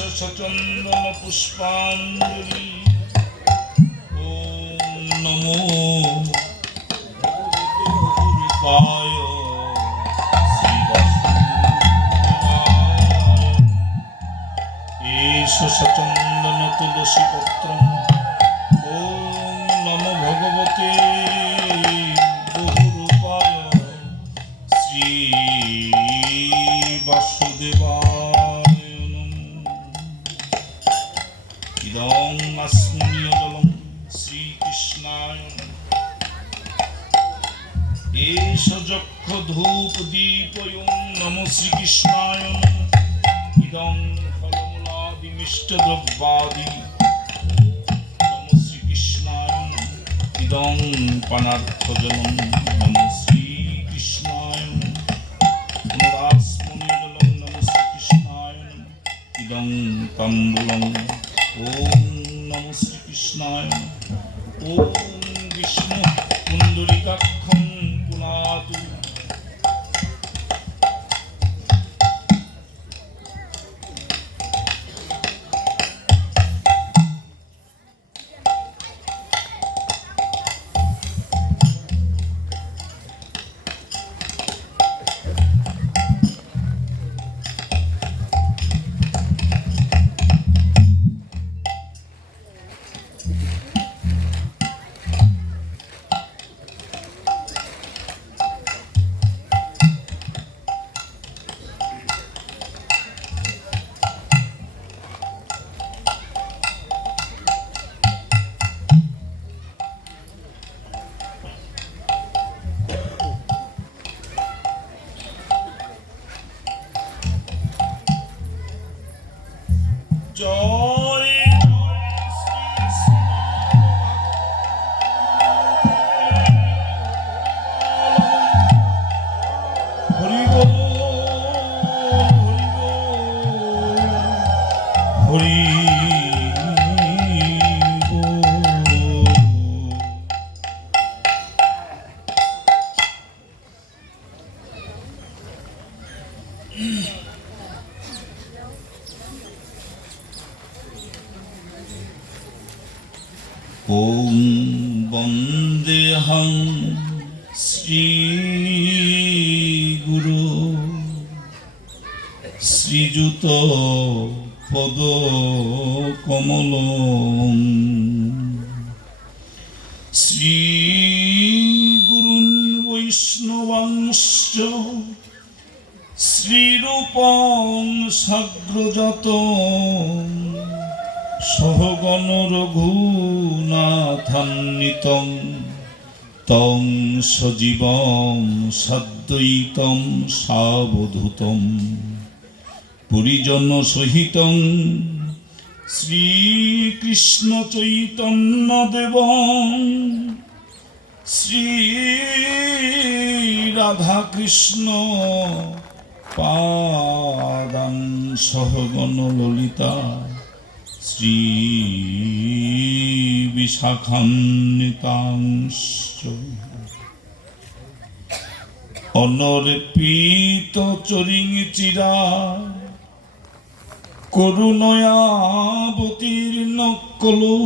সচন্দন পুষ্পাঞ্জলি। ওম নমো রূপায় শ্রী বাসুদেবায়। এষ সচন্দন তুলসী পত্রম। ওম নমো ভগবতে বহুরূপায় শ্রী বাসুদেবায়। ইদং আস্মনীয়জলং শ্রীকৃষ্ণায়। এষ যক্ষ ধূপ দীপয়ং নমো শ্রীকৃষ্ণায়। ইদং ফলমূলাদি মিষ্ট দ্রব্যাদি নমো শ্রীকৃষ্ণায়। ইদং পানার্থজলং নমো শ্রীকৃষ্ণায়। পুনরাস্মনীয়জলং নমো শ্রীকৃষ্ণায়। ইদং তাম্বূলং। ওম নমো শ্রীকৃষ্ণায়। ওম বিষ্ণু পুণ্ডরীকাক্ষং পুনাতু। জয় হরি বল হরি ওম বন্দেহং শ্রীগুরু শ্রীযুত পদকমলং। শ্রীগুরুন বৈষ্ণবাংশ্চ শ্রীরূপং সাগ্রজাতং সহগণ রঘুনাথান্বিতং তং সজীবং সাদ্বৈতং সাবধূতং পরিজন সহিতং শ্রীকৃষ্ণ চৈতন্যদেবং শ্রী রাধাকৃষ্ণ পাদাং সহগণ ললিতা শ্রী বিশাখান্বিতাংশ্চ। অনর্পিত চরিং চিরা করুণয়াবতীর্ণ কলু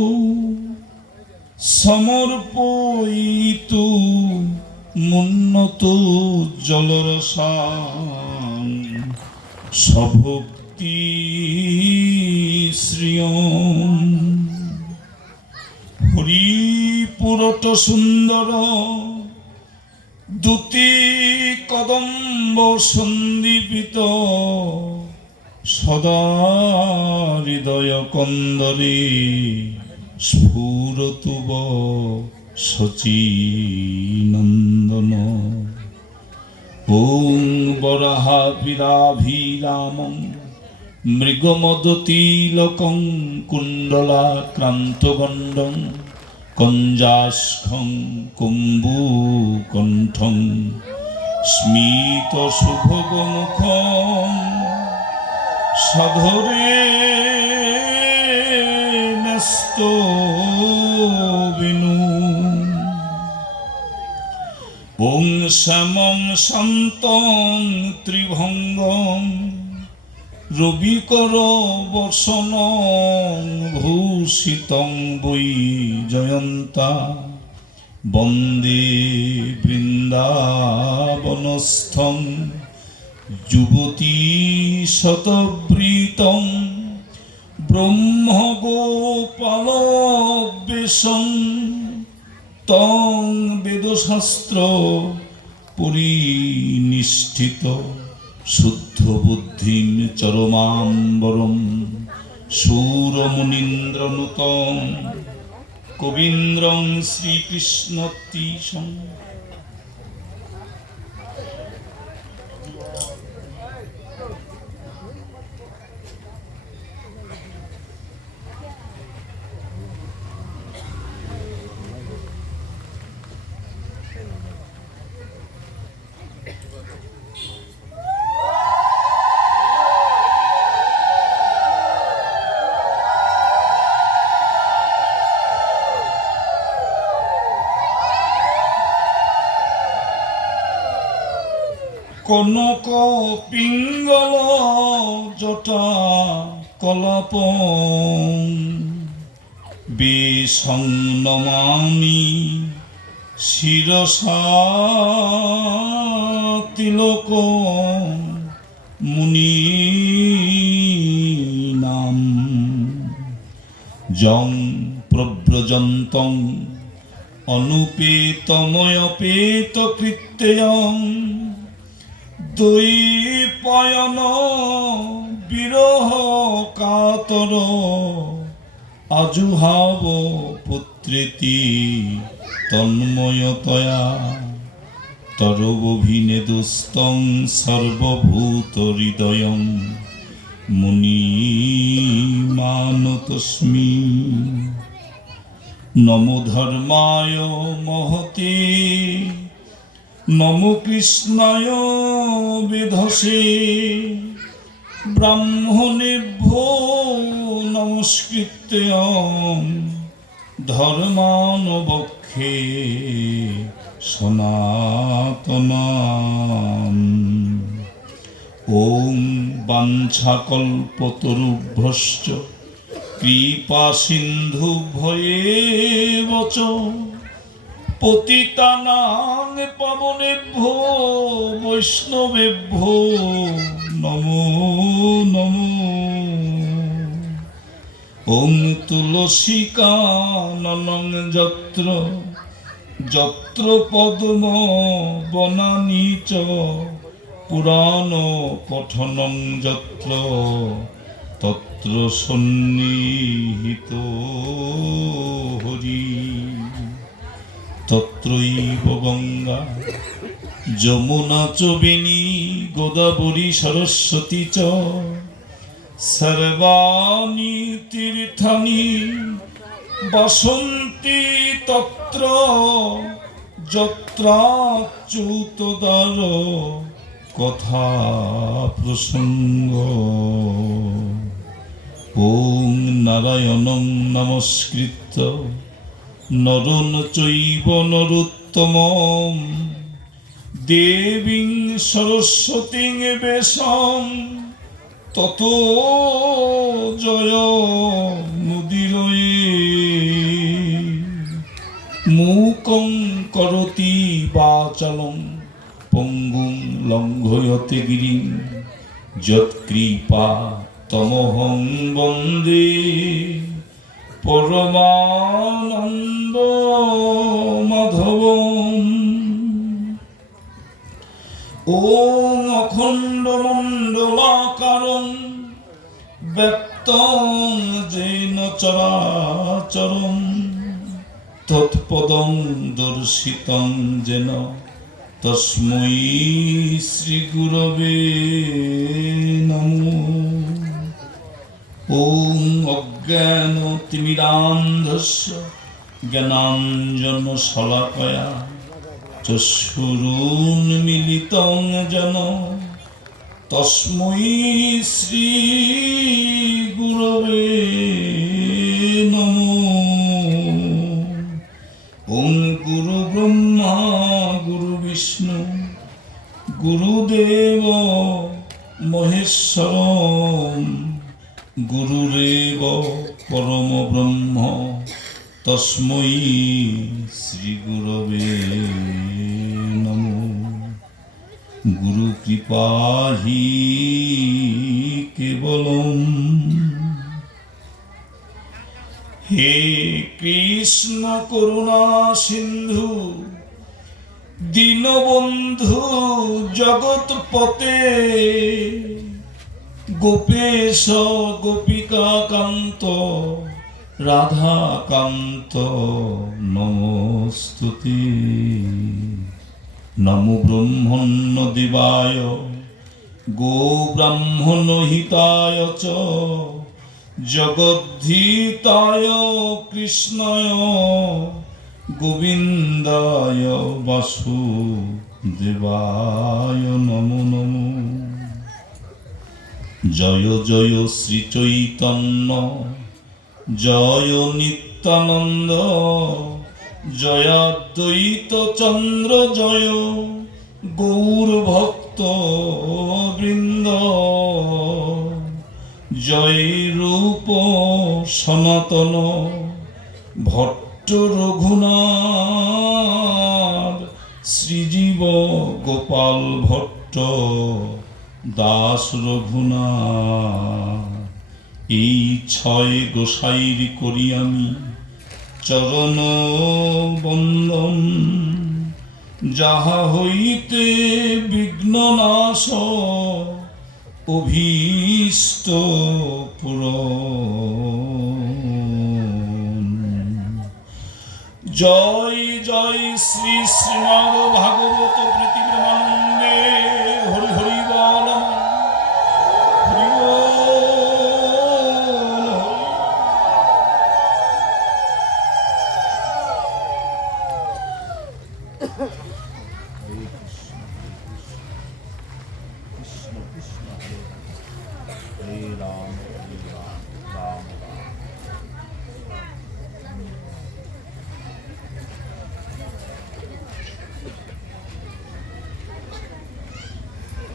সমর্পয়িতু মুন্নত জলরসাং সভক্তি শ্রিয়ং। হরিপুরট সুন্দর দ্যুতি কদম্ব সন্দীপিত সদা হৃদয় কন্দরে স্ফুরতুব শচীনন্দন। ওং বরাহাভিরাভিরামং মৃগমদতিলকং কুণ্ডলাক্রান্তগণ্ডং কঞ্জাস্খং কুম্ভুকণ্ঠং স্মিত শুভগমুখং সাধরে ন্যস্ত বিনু। ওং শ্যামং শান্তং ত্রিভঙ্গং রবিকর বর্ষণ ভূষিতং বৈ জয়ন্তা বন্দে বৃন্দাবনস্থং যুবতী শতবৃতং ব্রহ্মগোপালবেশং তং বেদশাস্ত্র পরিনিষ্ঠিত শুদ্ধ বুদ্ধিম চরমাম্বরম শূরমুনীন্দ্রনুতং কবীন্দ্রং শ্রীকৃষ্ণতীশং। কনক পিঙ্গল জটা কলাপ বেশং নমামি শিরসা তিলক মুনীনাম যং প্রব্রজন্তং অনুপেতময়পেত কৃত্যয়ং দ্বৈপায়ন বিরহ কাতর আজুহাব পুত্রেতি তন্ময়তয়া তরবভিনেদুস্তং সর্বভূত হৃদয়ং মুনিমানতস্মি। নমো ধর্মায় মহতে নমো কৃষ্ণায় বেধসে ব্রাহ্মণেভ্যো নমস্কৃত্য ধর্মান বক্ষে সনাতনাম। ওম বাঞ্ছাকল্পতরুভ্যশ্চ কৃপা সিন্ধুভ্যেব চ পতিতানাং পাবনেভ্যো বৈষ্ণবেভ্যো নমো নমো। ওং তুলসীকাননং যত্র যত্র পদ্ম বনানি চ পুরাণ পঠনং যত্র তত্র সন্নিহিত হরি। তত্রৈব গঙ্গা যমুনা চ বেণী গোদাবরী সরস্বতী চ সর্বাণি তীর্থানি বসন্তি তত্র যত্রাচ্যুতদার কথা প্রসঙ্গ। ওং নারায়ণং নমস্কৃত্য নরং চৈব নরোত্তমং দেবীং সরস্বতীং ব্যাসং ততো জয় মুদিরয়ে। মূকং করোতি বাচালং পঙ্গুং লঙ্ঘয়তে গিরিং যৎকৃপা তমহং বন্দে পরমানন্দ মাধবম। ওং অখণ্ড মণ্ডলাকারং ব্যক্তং যেন চরাচরং তৎপদং দর্শিতং যেন তস্मै শ্রী গুরবে নমো। ওং অজ্ঞানতিমিরান্ধস্য জ্ঞানাঞ্জনশলাকয়া চক্ষুরুন্মীলিতং যেন তস্मै শ্রী গুরবে নমো। ওং গুরু ব্রহ্মা গুরু বিষ্ণু গুরুদেব মহেশ্বরম গুরুরেব পরম ব্রহ্ম তস্मै শ্রী গুরবে নমঃ। গুরু কৃপা হি কেবলম। হে কৃষ্ণ করুণা সিন্ধু দীনবন্ধু জগৎপতে গোপেশ গোপিকা কান্ত রাধাকান্ত নমস্তুতে। নমো ব্রহ্মণ্য দেবায় গো ব্রাহ্মণ হিতায় চ জগদ্ধিতায় কৃষ্ণায় গোবিন্দায় বাসুদেবায় নমো নমো। জয় জয় শ্রী চৈতন্য জয় নিত্যানন্দ জয়াদ্বৈত চন্দ্র জয় গৌর ভক্ত বৃন্দ। জয় রূপ সনাতন ভট্ট রঘুনাথ শ্রীজীব গোপাল ভট্ট দাস রঘুনাথ। এই ছয় গোসাইর করি আমি চরণ বন্দন। যাহা হইতে বিঘ্ন নাশ অভীষ্ট পূরণ। জয় জয় শ্রী শ্রীমদ্ ভাগবত প্রীতিপ্রেমানন্দে হরি হরি বল হরি বল।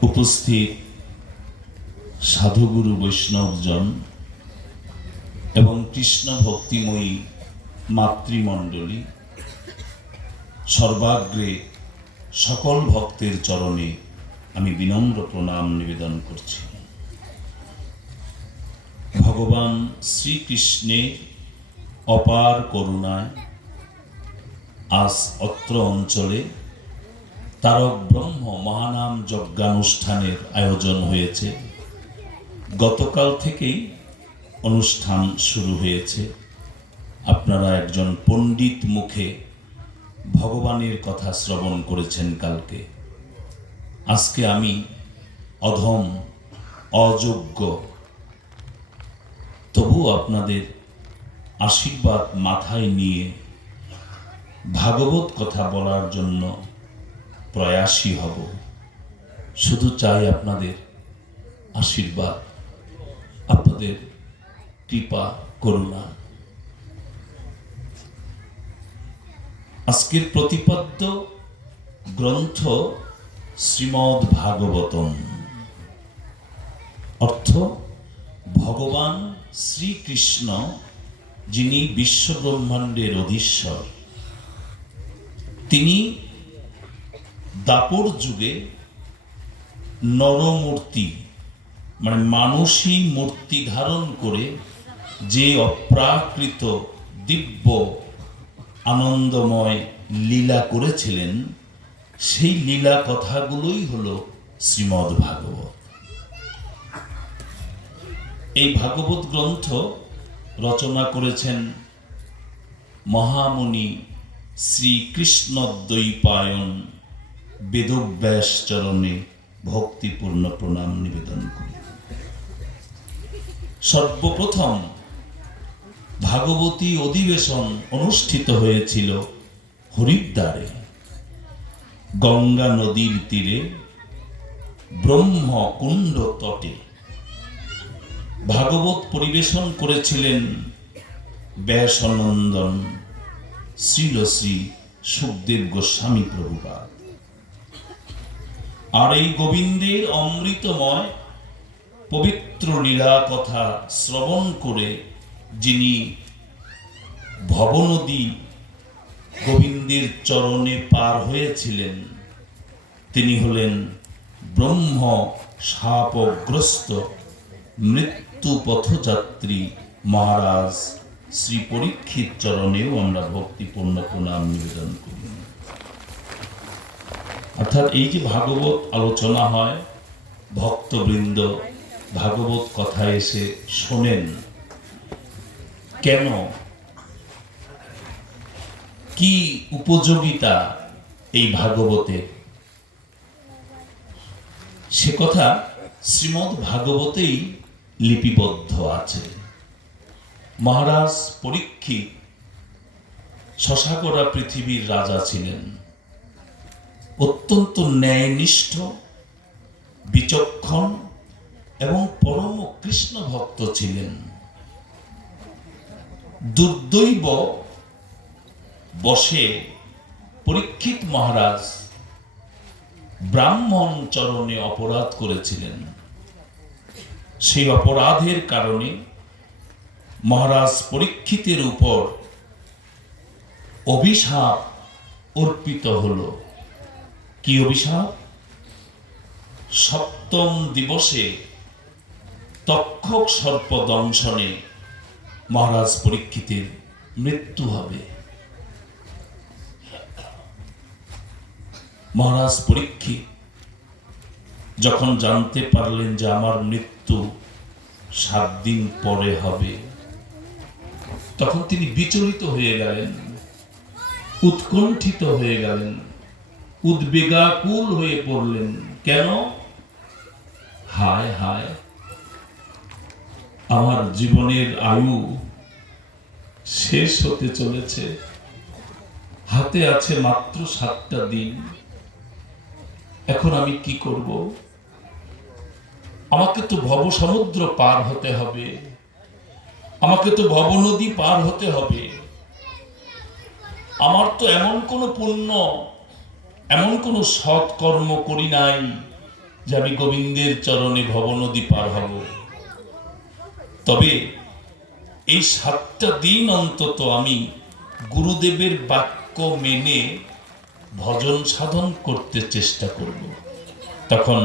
উপস্থিত সাধুগুরু বৈষ্ণবজন এবং কৃষ্ণ ভক্তিময়ী মাতৃমণ্ডলী, সর্বাগ্রে সকল ভক্তের চরণে আমি বিনম্র প্রণাম নিবেদন করছি। ভগবান শ্রীকৃষ্ণের অপার করুণায় আজ অত্র অঞ্চলে তারক ব্রহ্ম মহানাম যজ্ঞানুষ্ঠানের আয়োজন হয়েছে। গতকাল থেকেই অনুষ্ঠান শুরু হয়েছে। আপনারা একজন পণ্ডিত মুখে ভগবানের কথা শ্রবণ করেছেন কালকে। আজকে আমি অধম অযোগ্য, তবু আপনাদের আশীর্বাদ মাথায় নিয়ে ভাগবত কথা বলার জন্য প্রয়াসী হব। শুধু চাই আপনাদের আশীর্বাদ, আপনাদের কৃপা করুণা। আজকের প্রতিপাদ্য গ্রন্থ শ্রীমদ্ ভাগবতম, অর্থ ভগবান শ্রীকৃষ্ণ, যিনি বিশ্বব্রহ্মাণ্ডের অধীশ্বর, তিনি দাপর যুগে নরমূর্তি মানে মানসী মূর্তি ধারণ করে যে অপ্রাকৃত দিব্য আনন্দময় লীলা করেছিলেন, সেই লীলা কথাগুলোই হলো শ্রীমদ্ ভাগবত। এই ভাগবত গ্রন্থ রচনা করেছেন মহামুনি শ্রীকৃষ্ণদ্বৈপায়ন বেদব্যাস চরণে ভক্তিপূর্ণ প্রণাম নিবেদন করি। সর্বপ্রথম ভাগবতী অধিবেশন অনুষ্ঠিত হয়েছিল হরিদ্বারে, গঙ্গা নদীর তীরে ব্রহ্মকুণ্ড তটে। ভাগবত পরিবেশন করেছিলেন ব্যাসনন্দন শ্রীল শ্রী সুখদেব গোস্বামী প্রভুপাদ। আর এই গোবিন্দের অমৃতময় পবিত্র লীলা কথা শ্রবণ করে যিনি ভবনদী গোবিন্দের চরণে পার হয়েছিলেন, তিনি হলেন ব্রহ্ম শাপগ্রস্ত মৃত্যু পথযাত্রী মহারাজ শ্রী পরীক্ষিত চরণেও আমরা ভক্তিপূর্ণ প্রণাম নিবেদন করি। অর্থাৎ এই যে ভাগবত আলোচনা হয়, ভক্তবৃন্দ ভাগবত কথা এসে শোনেন, কেন, কি উপযোগিতা এই ভাগবতের, সে কথা শ্রীমদ্ ভাগবতেই লিপিবদ্ধ আছে। মহারাজ পরীক্ষিত শশাকরা পৃথিবীর রাজা ছিলেন, অত্যন্ত ন্যায়নিষ্ঠ, বিচক্ষণ এবং পরম কৃষ্ণ ভক্ত ছিলেন। দুর্দৈব বশে পরীক্ষিত মহারাজ ব্রাহ্মণ চরণে অপরাধ করেছিলেন। সেই অপরাধের কারণে মহারাজ পরীক্ষিতের উপর অভিশাপ অর্পিত হল। কি অভিশাপ? সপ্তম দিবসে তক্ষক সর্প দংশনে মহারাজ পরীক্ষিতের মৃত্যু হবে। মহারাজ পরীক্ষিত যখন জানতে পারলেন যে আমার মৃত্যু 7 দিন পরে হবে, তখন তিনি বিচলিত হয়ে গেলেন, উৎকণ্ঠিত হয়ে গেলেন, উদ্বেগাকুল হয়ে পড়লেন। কেন? হায় হায়, আমার জীবনের আয়ু শেষ হতে চলেছে, হাতে আছে মাত্র 7টা দিন, এখন আমি কি করব? আমাকে তো ভবসমুদ্র পার হতে হবে, আমাকে তো ভবনদী পার হতে হবে। আমার তো এমন কোনো পুণ্য, এমন কোনো সৎকর্ম করি নাই যে আমি গোবিন্দের চরণে ভবনদী পার হব। তবে এই 7টা দিন অন্তত আমি গুরুদেবের বাক্য মেনে ভজন সাধন করতে চেষ্টা করব। তখন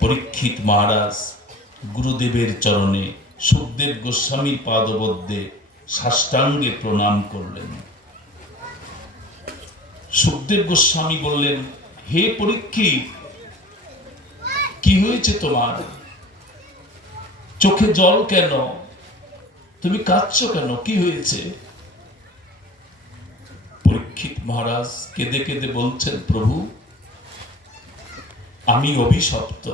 পরীক্ষিত মহারাজ গুরুদেবের চরণে সুখদেব গোস্বামীর পাদপদ্মে সাষ্টাঙ্গে প্রণাম করলেন। সুখদেব গোস্বামী বললেন, হে পরীক্ষিত, কি হয়েছে তোমার? চোখে জল কেন? তুমি কাঁদছো কেন? কি হয়েছে? পরীক্ষিত মহারাজ কেঁদে কেঁদে বলছেন, প্রভু, আমি অভিশপ্ত,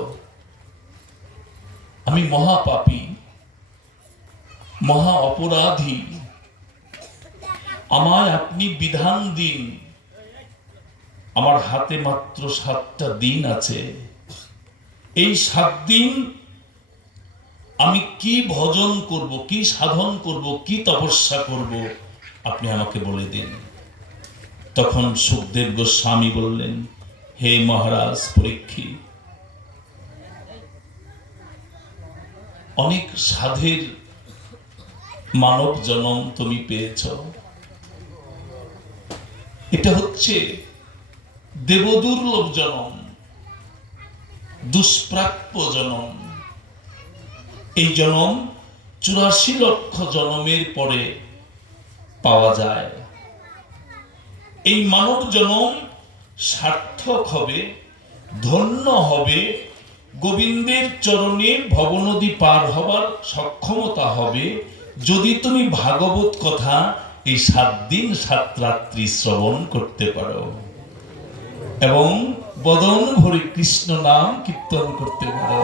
আমি মহাপাপী, মহা অপরাধী, আমায় আপনি বিধান দিন। আমার হাতে মাত্র 7টা দিন আছে, এই 7 দিন আমি কি ভজন করব, কি সাধন করব, কি তপস্যা করব, আপনি আমাকে বলে দিন। তখন সুখদেব গোস্বামী বললেন, হে মহারাজ পরীক্ষিত, অনেক সাধের মানব জন্ম তুমি পেয়েছ, এটা হচ্ছে দেবদুর্লভ জনম, দুষ্প্রাপ্য জনম। এই জনম 84 লক্ষ জনমের পরে পাওয়া যায়। এই মানব জনম সার্থক হবে, ধন্য হবে, গোবিন্দের চরণে ভবনদী পার হবার সক্ষমতা হবে যদি তুমি ভাগবত কথা এই 7 দিন 7 রাত্রি শ্রবণ করতে পারো এবং বদন ভরে কৃষ্ণ নাম কীর্তন করতে পারো।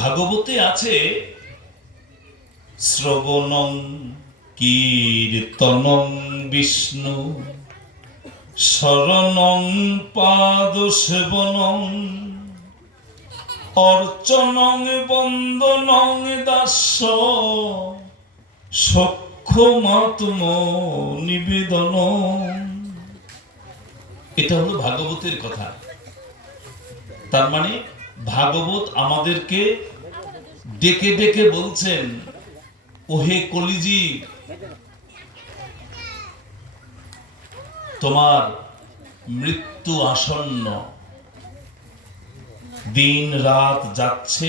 ভাগবতে আছে শ্রবণং কীর্তনং বিষ্ণু শরণং পাদ সেবনং অর্চনং বন্দনং দাস্য সক্ষমাত্ম নিবেদন। এটা হলো ভাগবতের কথা। তার মানে ভাগবত আমাদেরকে ডেকে ডেকে বলছেন, ওহে কলিজি, তোমার মৃত্যু আসন্ন, দিন রাত যাচ্ছে,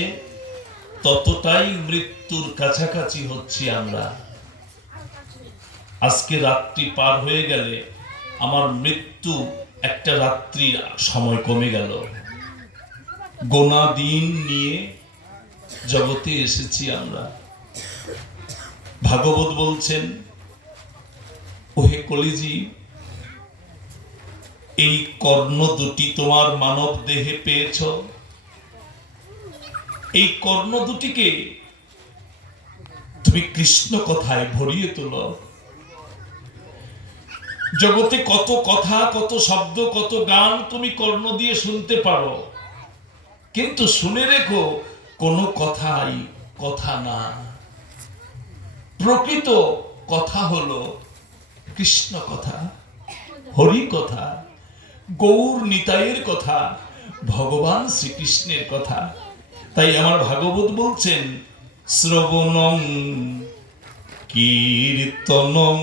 ততটাই মৃত্যুর কাছাকাছি হচ্ছি আমরা। আজকে রাত্রি পার হয়ে গেলে আমার মৃত্যু একটা রাত্রির সময় কমে গেল। গোনা দিন নিয়ে জগতে এসেছি আমরা। ভাগবত বলছেন, ওহে কলিজি, এই কর্ণ দুটি তোমার মানব দেহে পেয়েছ, এই কর্ণ দুটিকে তুমি কৃষ্ণ কথায় ভরিয়ে তোলো। জগতে কত কথা, কত শব্দ, কত গান তুমি কর্ণ দিয়ে শুনতে পারো, কিন্তু শুনে রেখো কোনো কথাই কথা না। প্রকৃত কথা হলো কৃষ্ণ কথা, হরি কথা, গৌর নিতাইয়ের কথা, ভগবান শ্রীকৃষ্ণের কথা। তাই আমার ভাগবত বলছেন, শ্রবণং কীর্তনং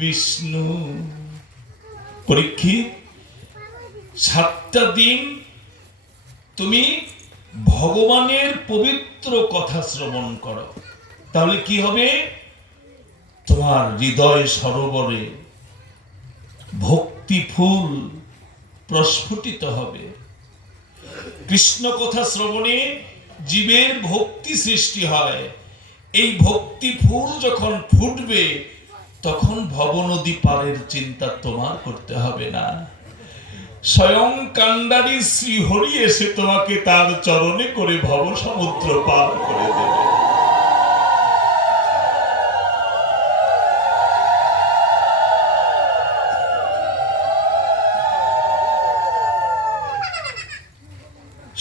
বিষ্ণু। পরীক্ষিত, 7টা দিন তুমি ভগবানের পবিত্র কথা শ্রবণ করো, তাহলে কি হবে? তোমার হৃদয় সরোবরে ভক্তি ফুল প্রস্ফুটিত হবে। কৃষ্ণ কথা শ্রবণে জীবের ভক্তি সৃষ্টি হয়। এই ভক্তি ফুল যখন ফুটবে, তখন ভবনদী পারের চিন্তা তোমার করতে হবে না। স্বয়ং কান্ডারী শ্রীহরি এসে তোমাকে তার চরণে করে ভব সমুদ্র পার করে দেবে।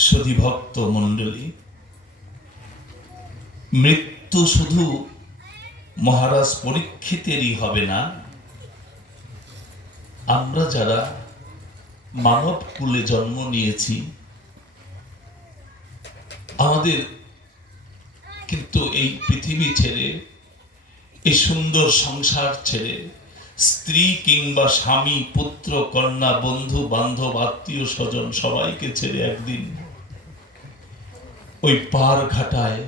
সুধী ভক্ত মণ্ডলী, মৃত্যু শুধু মহারাজ পরীক্ষিতেরই হবে না। আমরা যারা মানব কুলে জন্ম নিয়েছি, আমাদের কিন্তু এই পৃথিবী ছেড়ে, এই সুন্দর সংসার ছেড়ে, স্ত্রী কিংবা স্বামী, পুত্র কন্যা, বন্ধু বান্ধব, আত্মীয় স্বজন সবাইকে ছেড়ে একদিন ওই পার ঘাটায়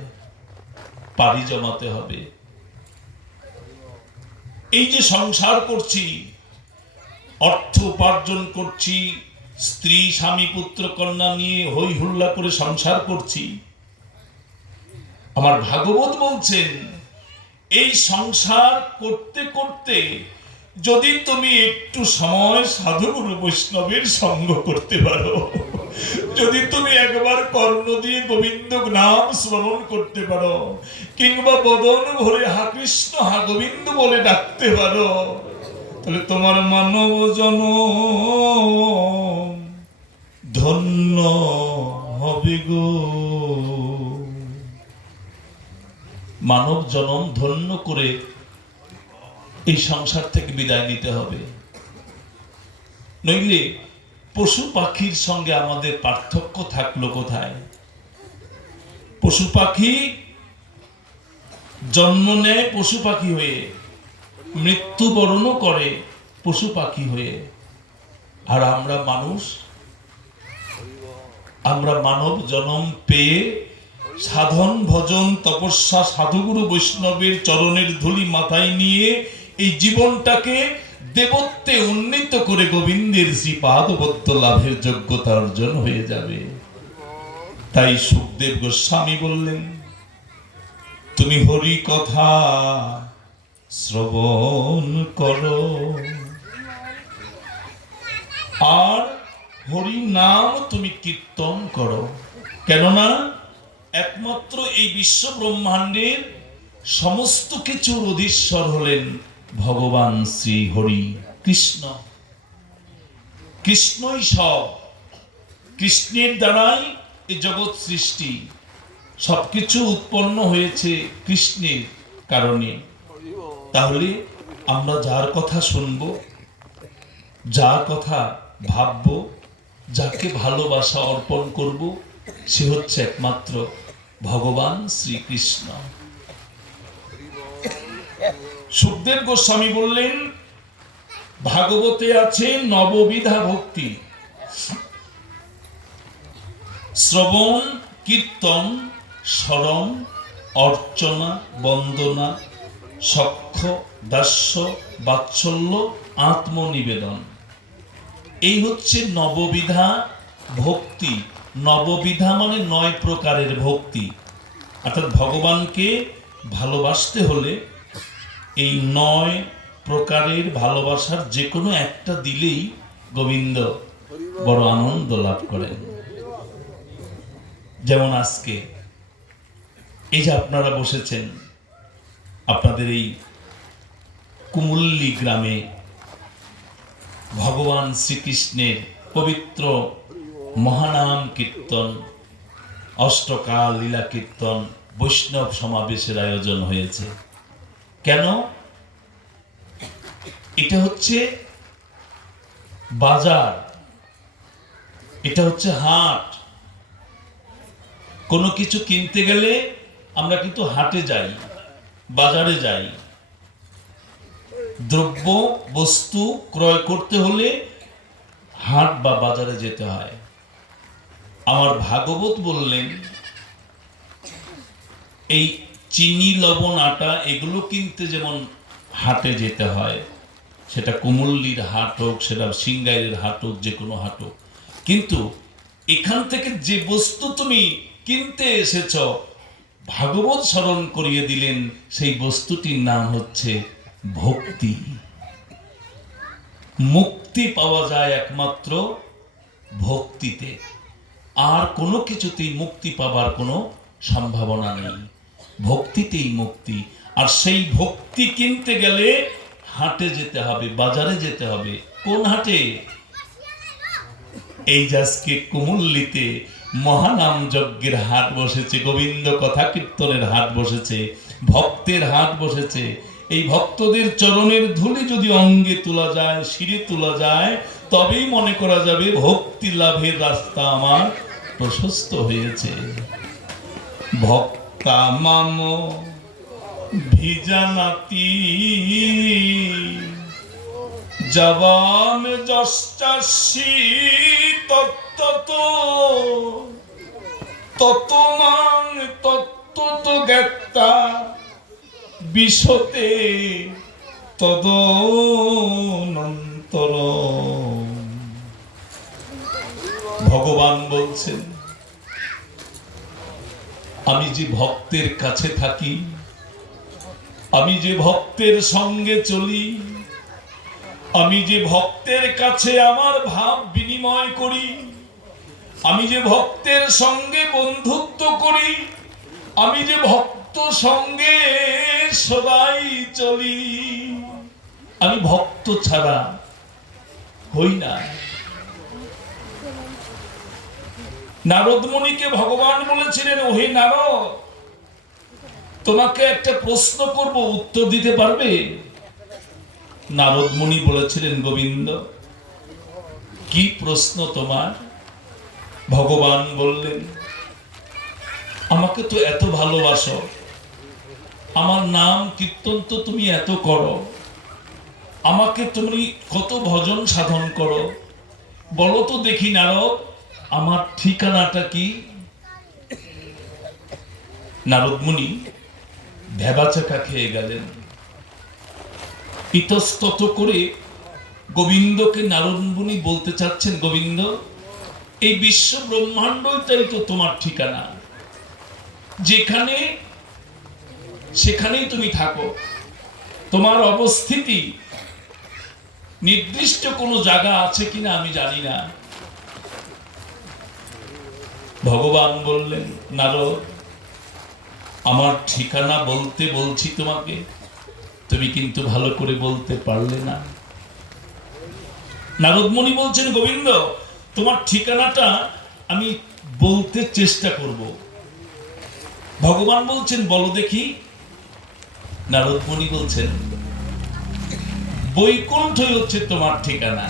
পাড়ি জমাতে হবে। এই যে সংসার করছি, অর্থ উপার্জন করছি, স্ত্রী স্বামী পুত্র কন্যা নিয়ে হই হুল্লা করে সংসার করছি, আমার ভাগবত বলছেন, এই সংসার করতে করতে যদি তুমি একটু সময় সাধুগুরু বৈষ্ণবের সঙ্গ করতে পারো, যদি তুমি একবার কর্ণ দিয়ে গোবিন্দ নাম শ্রবণ করতে পারো, কিংবা বদন ভরে হা কৃষ্ণ হা গোবিন্দ বলে ডাকতে পারো, তাহলে তোমার মানব জনম ধন্য হবে গো। মানব জনম ধন্য করে এই সংসার থেকে বিদায় নিতে হবে। নইলে পশু পাখির সঙ্গে আমাদের পার্থক্য থাকলো কোথায়? পশু পাখি জন্ম নেয় পশু পাখি হয়ে, মৃত্যুবরণও করে পশু পাখি হয়ে। আর আমরা মানুষ, আমরা মানব জন্ম পেয়ে সাধন ভজন তপস্যা সাধুগুরু বৈষ্ণবের চরণের ধুলি মাথায় নিয়ে এই জীবনটাকে দেবত্বে উন্নীত করে গোবিন্দের শ্রীপাদপদ্ম লাভের যোগ্যতা অর্জন হয়ে যাবে। তাই সুখদেব গোস্বামী বললেন, তুমি হরি কথা শ্রবণ করো আর হরি নাম তুমি কীর্তন করো। কেননা একমাত্র এই বিশ্ব ব্রহ্মাণ্ডের সমস্ত কিছুর অধীশ্বর হলেন ভগবান শ্রী হরি কৃষ্ণ। কৃষ্ণই সব, কৃষ্ণের দ্বারাই এই জগৎ সৃষ্টি, সবকিছু উৎপন্ন হয়েছে কৃষ্ণের কারণে। তাহলে আমরা যার কথা শুনব, যার কথা ভাবব, যাকে ভালোবাসা অর্পণ করব, সে হচ্ছে একমাত্র ভগবান শ্রীকৃষ্ণ। সুখদেব গোস্বামী বললেন, ভাগবতে আছে নববিধা ভক্তি, শ্রবণ, কীর্তন, স্মরণ, অর্চনা, বন্দনা, সখ্য, দাস্য, বাৎসল্য, আত্মনিবেদন। এই হচ্ছে নববিধা ভক্তি। নববিধা মানে 9 প্রকারের ভক্তি। অর্থাৎ ভগবানকে ভালোবাসতে হলে এই 9 প্রকারের ভালোবাসার যে কোনো একটা দিলেই গোবিন্দ বড় আনন্দ লাভ করেন। যেমন আজকে এই যে আপনারা বসেছেন, আপনাদের এই কুমুল্লি গ্রামে ভগবান শ্রীকৃষ্ণের পবিত্র মহানাম কীর্তন, অষ্টকাল লীলা কীর্তন, বৈষ্ণব সমাবেশের আয়োজন হয়েছে। কেন? এটা হচ্ছে বাজার, এটা হচ্ছে হাট। কোনো কিছু কিনতে গেলে আমরা কিন্তু হাটে যাই, বাজারে যাই। দ্রব্য বস্তু ক্রয় করতে হলে হাট বা বাজারে যেতে হয়। আমার ভাগবত বললেন, এই চিনি, লবণ, আটা এগুলো কিনতে যেমন হাটে যেতে হয়, সেটা কুমুল্লির হাট হোক, সেটা সিংগাইরের হাট হোক, যে কোনো হাট হোক, কিন্তু এখান থেকে যে বস্তু তুমি কিনতে এসেছ, ভাগবত স্মরণ করিয়ে দিলেন, সেই বস্তুটির নাম হচ্ছে ভক্তি। মুক্তি পাওয়া যায় একমাত্র ভক্তিতে, আর কোনো কিছুতেই মুক্তি পাবার কোনো সম্ভাবনা নেই। ভক্তিতেই মুক্তি। আর সেই ভক্তি কিনতে গেলে হাটে যেতে হবে, বাজারে যেতে হবে। কোন হাটে? এই যে আজকে কুমুল্লিতে মহানাম যজ্ঞের হাট বসেছে, গোবিন্দ কথা কীর্তনের হাট বসেছে, ভক্তের হাট বসেছে। এই ভক্তদের চরণের ধুলি যদি অঙ্গে তোলা যায়, শিরে তোলা যায়, তবেই মনে করা যাবে ভক্তি লাভের রাস্তা আমার প্রশস্ত হয়েছে। ভক্তা মাম ভিজানাতি জবাম যশ্চাসি তত্তত ততমাং তত্তত জ্ঞাতা বিশতে তদনন্তর। ভগবান বলছেন, আমি যে ভক্তের কাছে থাকি, আমি যে ভক্তের সঙ্গে চলি, আমি যে ভক্তের কাছে আমার ভাব বিনিময় করি, আমি যে ভক্তের সঙ্গে বন্ধুত্ব করি, আমি যে ভক্ত সঙ্গে সদাই চলি, আমি ভক্ত ছাড়া হই না। নারদ মুনিকে ভগবান বলেছিলেন, ওহে নারদ, তোমাকে একটা প্রশ্ন করব, উত্তর দিতে পারবে? নারদ মুনি বলেছিলেন, গোবিন্দ, কি প্রশ্ন তোমার? ভগবান বললেন, আমাকে তো এত ভালোবাসো, আমার নাম কীর্তন তো তুমি এত করো, আমাকে তুমি কত ভজন সাধন করো, বলো তো দেখি নারদ, আমার ঠিকানাটা কি? নারদ মুনি ভেবাচাকা খেয়ে গেলেন। ইতস্তত করে গোবিন্দকে নারদ মুনি বলতে চাচ্ছেন, গোবিন্দ, এই বিশ্ব ব্রহ্মাণ্ডটাই তো তোমার ঠিকানা, যেখানে সেখানেই তুমি থাকো, তোমার অবস্থিতি নির্দিষ্ট কোনো জায়গা আছে কিনা আমি জানি না। ভগবান বললেন, নারদ, আমার ঠিকানা বলতে বলছি তোমাকে, তুমি কিন্তু ভালো করে বলতে পারলে না। নারদ মুনি বলছেন, গোবিন্দ, তোমার ঠিকানাটা আমি বলতে চেষ্টা করব। ভগবান বলছেন, বলো দেখি। নারদ মুনি বলছেন, বৈকুণ্ঠই হচ্ছে তোমার ঠিকানা।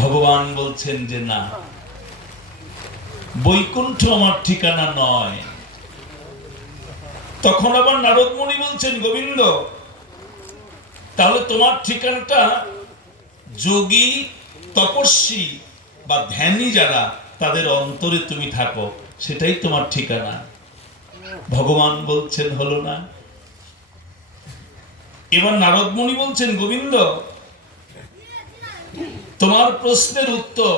ভগবান বলছেন যে না, বৈকুণ্ঠ আমার ঠিকানা নয়। তখন আবার নারদ মুনি বলছেন, গোবিন্দ, তাহলে তোমার ঠিকানাটা যোগী, তপস্বী বা ধ্যানী যারা, তাদের অন্তরে তুমি থাকো, সেটাই তোমার ঠিকানা। ভগবান বলছেন হলো না। এবার নারদ মুনি বলছেন, গোবিন্দ, তোমার প্রশ্নের উত্তর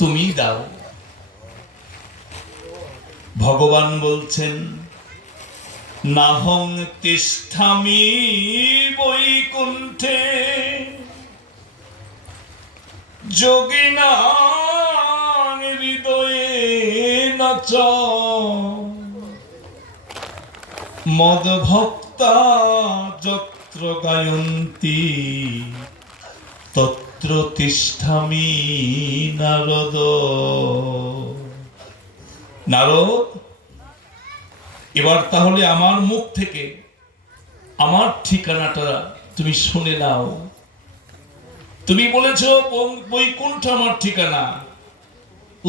তুমি দাও। ভগবান বলছেন, নাহং তিষ্ঠামি বৈকুণ্ঠে যোগিনাং হৃদয়ে নচ মদভক্তা যত্র গায়ন্তি তত্র তিষ্ঠামি নারদ। নারদ, এবার তাহলে আমার মুখ থেকে আমার ঠিকানাটা তুমি শুনে নাও। তুমি বলেছ বৈকুণ্ঠ আমার ঠিকানা,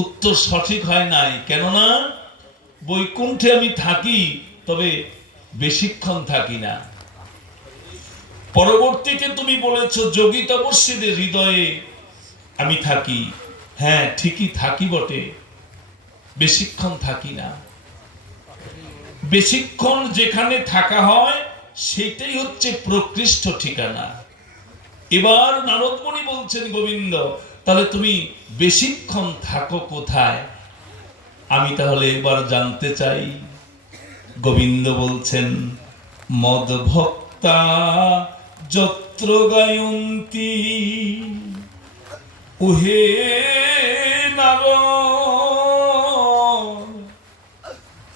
উত্তর সঠিক হয় নাই। কেননা বৈকুণ্ঠে আমি থাকি, তবে বেশিক্ষণ থাকি না। পরবর্তীতে তুমি বলেছ যোগী তপস্বীদের হৃদয়ে আমি থাকি। হ্যাঁ, ঠিকই থাকি বটে, বেশিক্ষণ থাকি না। বেশিক্ষণ যেখানে থাকা হয় সেটাই হচ্ছে প্রকৃষ্ট ঠিকানা। এবার নারদ মুনি বলছেন, গোবিন্দ, তাহলে তুমি বেশিক্ষণ থাকো কোথায়? আমি তাহলে এবার জানতে চাই। গোবিন্দ বলছেন, মদভক্তা যত্র গায়ন্তি। ওহে নারদ,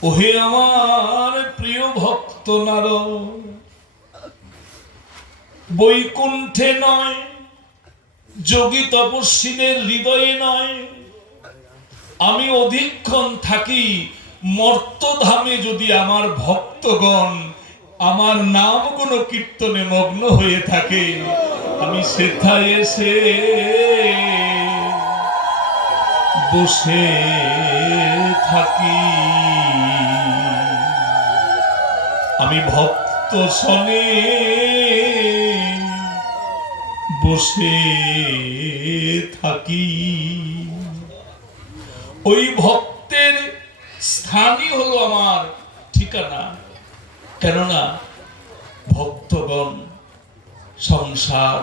ওহে আমার প্রিয় ভক্ত নারদ, বৈকুণ্ঠে নয়, যোগী তপস্বীদের হৃদয়ে নয়, আমি অধিকক্ষণ থাকি মর্তধামে। যদি আমার ভক্তগণ আমার নাম গুণ কীর্তনে মগ্ন হয়ে থাকে, আমি সেথায় এসে বসে থাকি। আমি ভক্ত সনে বসে থাকি। ওই ভক্তের স্থানই হলো আমার ঠিকানা। কেননা ভক্তগণ সংসার,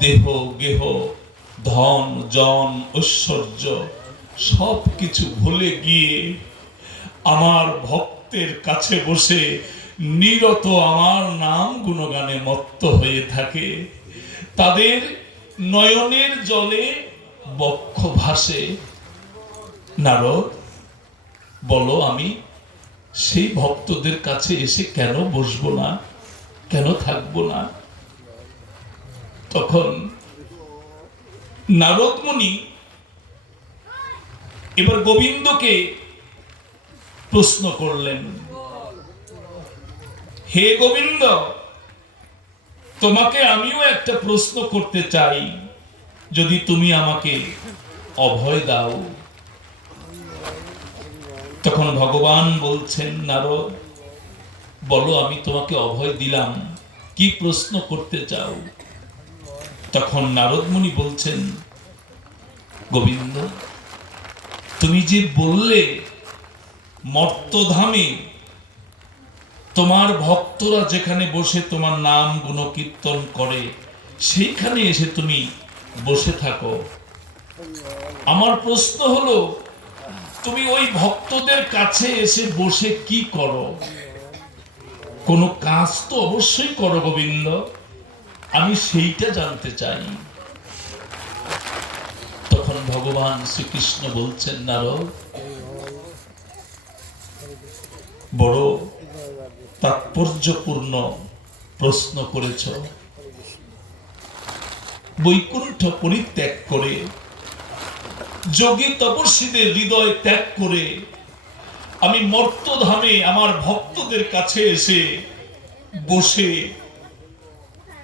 দেহ গেহ, ধন জন, ঐশ্বর্য সব কিছু ভুলে গিয়ে আমার ভক্তের কাছে বসে নিরত আমার নাম গুণগানে মত্ত হয়ে থাকে। তাদের নয়নের জলে বক্ষ ভাসে। নারদ, বলো, আমি সেই ভক্তদের কাছে এসে কেন বসবো না, কেন থাকবো না? তখন নারদ মুনি এবার গোবিন্দকে প্রশ্ন করলেন, হে গোবিন্দ, তোমাকে আমিও একটা প্রশ্ন করতে চাই, যদি তুমি আমাকে অভয় দাও। তখন ভগবান বলছেন, নারদ, বলো, আমি তোমাকে অভয় দিলাম, কি প্রশ্ন করতে চাও? তখন নারদ মুনি বলছেন, গোবিন্দ, তুমি যে বললে মর্তধামে তোমার ভক্তরা যেখানে বসে তোমার নাম গুণ কীর্তন করে, সেইখানে এসে তুমি বসে থাকো। আমার প্রশ্ন হলো, তুমি ওই ভক্তদের কাছে এসে বসে কি করো? কোনো কাজ তো অবশ্যই করো গোবিন্দ, আমি সেইটা জানতে চাই। তখন ভগবান শ্রীকৃষ্ণ বলছেন, নারদ, বড় তাৎপর্যপূর্ণ প্রশ্ন করেছ। বৈকুণ্ঠ পরিত্যাগ করে, যোগী তপস্বীদের হৃদয় ত্যাগ করে আমি মর্তধামে আমার ভক্তদের কাছে এসে বসে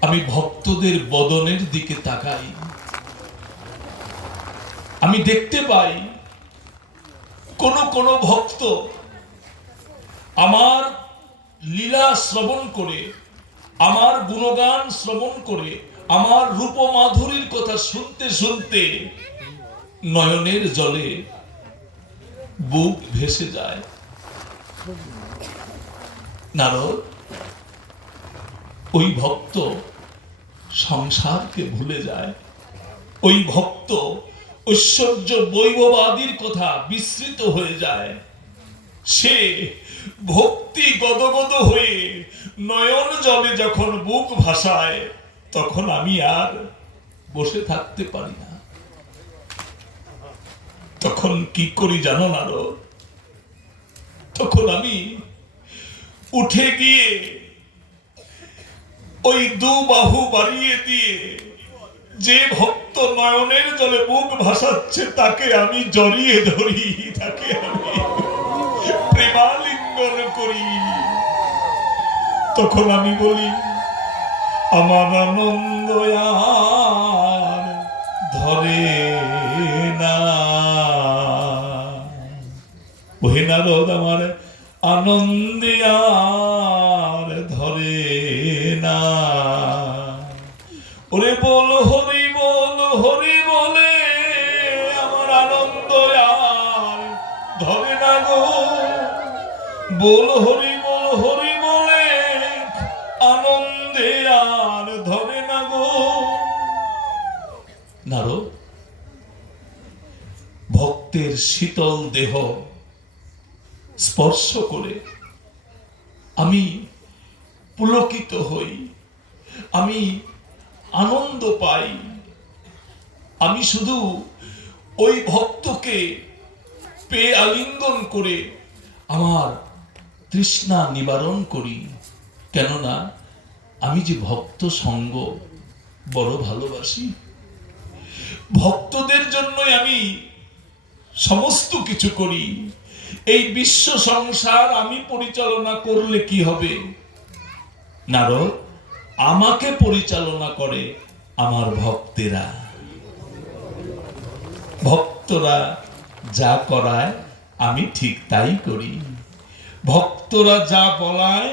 আমি ভক্তদের বদনের দিকে তাকাই, আমি দেখতে পাই কোন কোন ভক্ত আমার লীলা শ্রবণ করে, আমার গুণগান শ্রবণ করে, আমার রূপ মাধুরীর কথা শুনতে শুনতে নয়নের জলে বুক ভেসে যায়। নারদ, ওই ভক্ত সংসারকে ভুলে যায়, ওই ভক্ত ঐশ্বর্য বৈভব আদির কথা বিস্মৃত হয়ে যায়। সে ভক্তি গদগদ হয়ে নয়ন জলে যখন বুক ভাসায়, তখন আমি আর বসে থাকতে পারি না। তখন কি করি জানো নারদ? তখন আমি উঠে গিয়ে ওই দু বাহু বাড়িয়ে দিয়ে যে ভক্ত নয়নের জলে বুক ভাসাচ্ছে তাকে আমি জড়িয়ে ধরি, তাকে আমি প্রেমালিঙ্গন করি। তখন আমি বলি, আমার আনন্দ আর ধরে না। ওহে নারদ, আমার আনন্দে আর ধরে না। ওরে বল হরি বল, হরি বলে আমার আনন্দ আর ধরে না গো। বল হরি বল, হরি বলে আনন্দে আর ধরে না গো। নারদ, ভক্তের শীতল দেহ স্পর্শ করে আমি পুলকিত হই, আমি আনন্দ পাই। আমি শুধু ওই ভক্তকে পেয়ে আলিঙ্গন করে আমার তৃষ্ণা নিবারণ করি। কেননা আমি যে ভক্ত সঙ্গ বড় ভালোবাসি, ভক্তদের জন্যই আমি সমস্ত কিছু করি। এই বিশ্ব সংসার আমি পরিচালনা করলে কি হবে? নারদ, আমাকে পরিচালনা করে আমার ভক্তেরা। ভক্তরা যা করায় আমি ঠিক তাই করি, ভক্তরা যা বলায়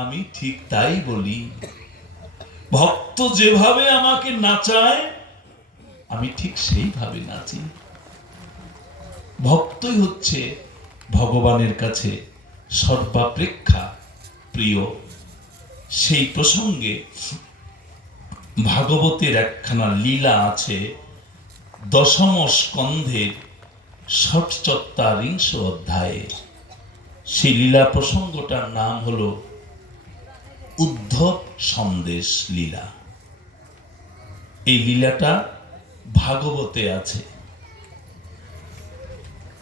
আমি ঠিক তাই বলি, ভক্ত যেভাবে আমাকে নাচায় আমি ঠিক সেইভাবে নাচি। ভক্তই হচ্ছে ভগবানের কাছে সর্বাপেক্ষা প্রিয়। সেই প্রসঙ্গে ভাগবতের একখানা লীলা আছে, দশম স্কন্ধের ৪৭ অধ্যায়ে। সেই লীলা প্রসঙ্গটার নাম হলো উদ্ধব সন্দেশ লীলা। এই লীলাটা ভাগবতে আছে।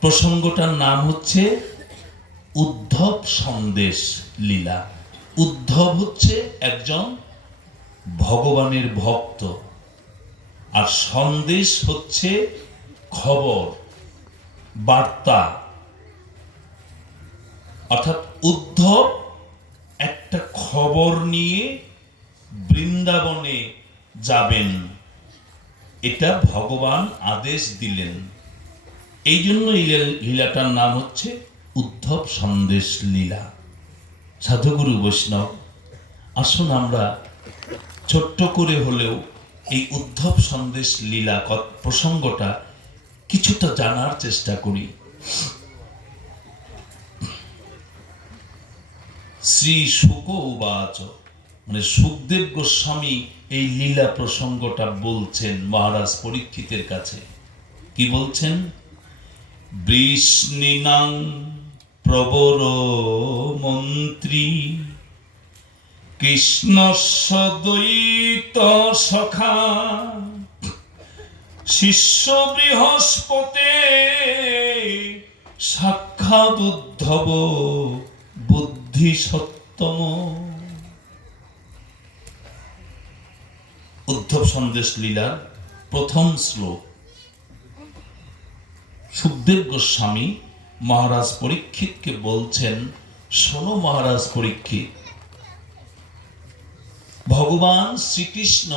প্রসঙ্গটার নাম হচ্ছে উদ্ধব সন্দেশ লীলা। উদ্ধব হচ্ছে একজন ভগবানের ভক্ত, আর সন্দেশ হচ্ছে খবর, বার্তা। অর্থাৎ উদ্ধব একটা খবর নিয়ে বৃন্দাবনে যাবেন, এটা ভগবান আদেশ দিলেন। এই জন্য এই লীলাটার নাম হচ্ছে উদ্ধব সন্দেশ লীলা। সাধুগুরু বৈষ্ণব, আসুন আমরা ছোট্ট করে হলেও এই উদ্ধব সন্দেশ লীলা প্রসঙ্গটা কিছুটা জানার চেষ্টা করি। শ্রী শুক উবাচ, মানে সুখদেব গোস্বামী এই লীলা প্রসঙ্গটা বলছেন মহারাজ পরীক্ষিতের কাছে। কি বলছেন? বৃষ্ণিনাং প্রবর মন্ত্রী কৃষ্ণস্য দ্বৈত সখা শিষ্য বৃহস্পতে সাক্ষাৎ উদ্ধব বুদ্ধি সত্তম। উদ্ধব সন্দেশ লীলার প্রথম শ্লোক। সুখদেব গোস্বামী মহারাজ পরীক্ষিতকে বলছেন, শোনো মহারাজ পরীক্ষিত, ভগবান শ্রীকৃষ্ণ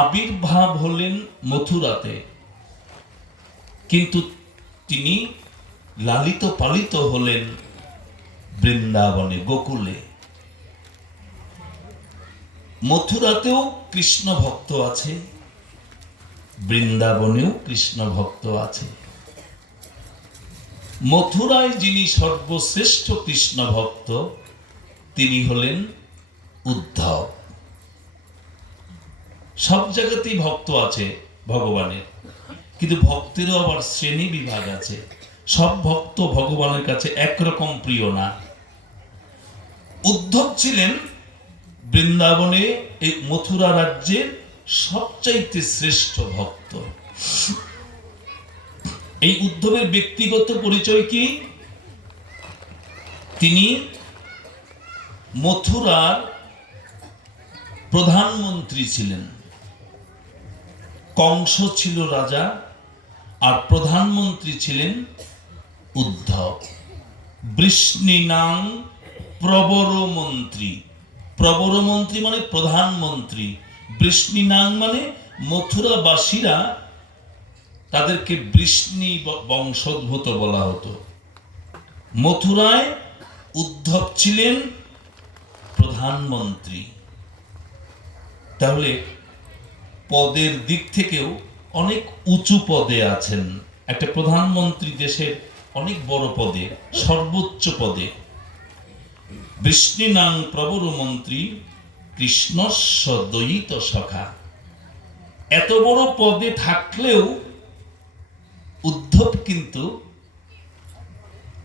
আবির্ভাব হলেন মথুরাতে, কিন্তু তিনি লালিত পালিত হলেন বৃন্দাবনে, গোকুলে। মথুরাতেও কৃষ্ণ ভক্ত আছে, বৃন্দাবনেও কৃষ্ণ ভক্ত আছে। মথুরায় যিনি সর্বশ্রেষ্ঠ কৃষ্ণ ভক্ত, তিনি হলেন উদ্ধব। সব জায়গাতেই ভক্ত আছে ভগবানের, কিন্তু ভক্তেরও আবার শ্রেণী বিভাগ আছে। সব ভক্ত ভগবানের কাছে একরকম প্রিয় না। উদ্ধব ছিলেন বৃন্দাবনে, এই মথুরা রাজ্যের সবচাইতে শ্রেষ্ঠ ভক্ত। এই উদ্ধবের ব্যক্তিগত পরিচয় কি? তিনি মথুরার প্রধানমন্ত্রী ছিলেন। কংস ছিল রাজা, আর প্রধানমন্ত্রী ছিলেন উদ্ধব। বৃষ্ণিনাং প্রবরমন্ত্রী। প্রবরমন্ত্রী মানে প্রধানমন্ত্রী। বৃষ্ণিনাং মানে মথুরাবাসীরা, তাদেরকে বৃষ্ণি বংশোদ্ভূত বলা হতো। মথুরায় উদ্ধব ছিলেন প্রধানমন্ত্রী। তাহলে পদের দিক থেকেও অনেক উঁচু পদে আছেন। একটা প্রধানমন্ত্রী দেশের অনেক বড় পদে, সর্বোচ্চ পদে। বৃষ্ণিনাং প্রবরমন্ত্রী কৃষ্ণস্য দয়িত সখা। এত বড় পদে থাকলেও উদ্ধব কিন্তু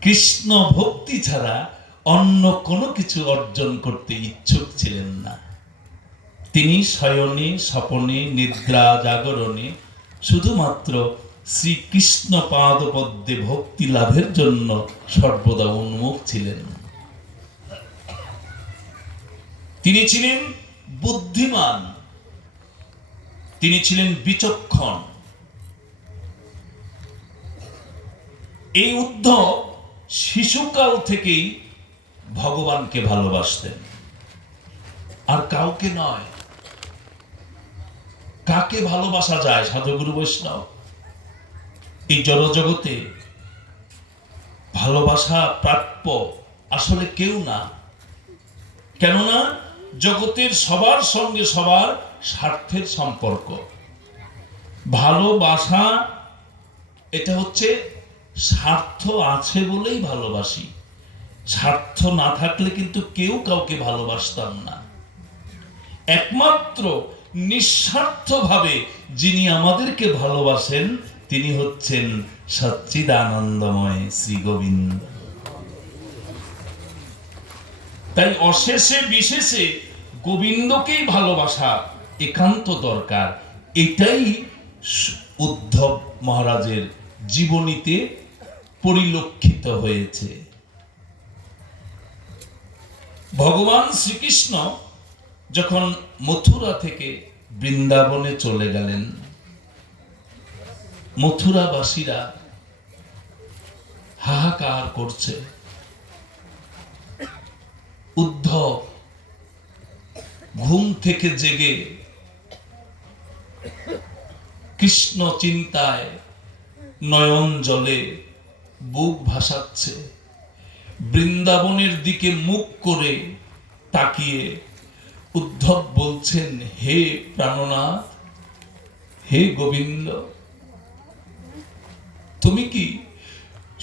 কৃষ্ণ ভক্তি ছাড়া অন্য কোনো কিছু অর্জন করতে ইচ্ছুক ছিলেন না। তিনি শয়নে, স্বপনে, নিদ্রা, জাগরণে শুধুমাত্র শ্রীকৃষ্ণ পাদপদ্মে ভক্তি লাভের জন্য সর্বদা উন্মুখ ছিলেন। তিনি ছিলেন বুদ্ধিমান, তিনি ছিলেন বিচক্ষণ। এই উদ্ধব শিশুকাল থেকেই ভগবানকে ভালোবাসতেন, আর কাউকে নয়। কাকে ভালোবাসা যায় সাধুগুরু বৈষ্ণব? এই জড়জগতে ভালোবাসা প্রাপ্য আসলে কেউ না। কেননা জগতের সবার সঙ্গে সবার স্বার্থের সম্পর্ক। ভালোবাসা এটা হচ্ছে স্বার্থ আছে বলেই ভালোবাসি। স্বার্থ না থাকলে কিন্তু কেউ কাউকে ভালোবাসতাম না। একমাত্র নিঃস্বার্থভাবে যিনি আমাদেরকে ভালোবাসেন, তিনি হচ্ছেন সচ্চিদানন্দময় শ্রী গোবিন্দ। তাই অশেষে বিশেষে গোবিন্দকেই ভালোবাসা একান্ত দরকার। এটাই উদ্ধব মহারাজের জীবনীতে পরিলক্ষিত হয়েছে। ভগবান শ্রীকৃষ্ণ যখন মথুরা থেকে বৃন্দাবনে চলে গেলেন, মথুরাবাসীরা হাহাকার করছে। উদ্ধব ঘুম থেকে জেগে কৃষ্ণ চিন্তায় নয়ন জলে বুক ভাসাচ্ছে। বৃন্দাবনের দিকে মুখ করে তাকিয়ে উদ্ধব বলছেন, হে প্রাণনাথ, হে গোবিন্দ, তুমি কি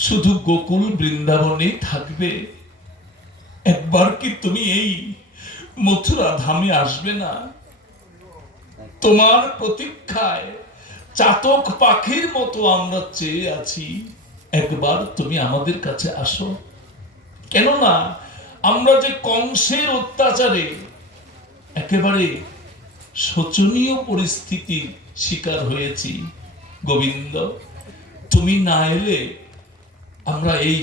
শুধু গোকুল বৃন্দাবনেই থাকবে? একবার কি তুমি এই মথুরা ধামে আসবে না? তোমার প্রতীক্ষায় চাতক পাখির মতো আমরা চেয়ে আছি। একবার তুমি আমাদের কাছে আসো। কেননা আমরা যে কংসের অত্যাচারে একেবারে শোচনীয় পরিস্থিতির শিকার হয়েছি। গোবিন্দ, তুমি না এলে আমরা এই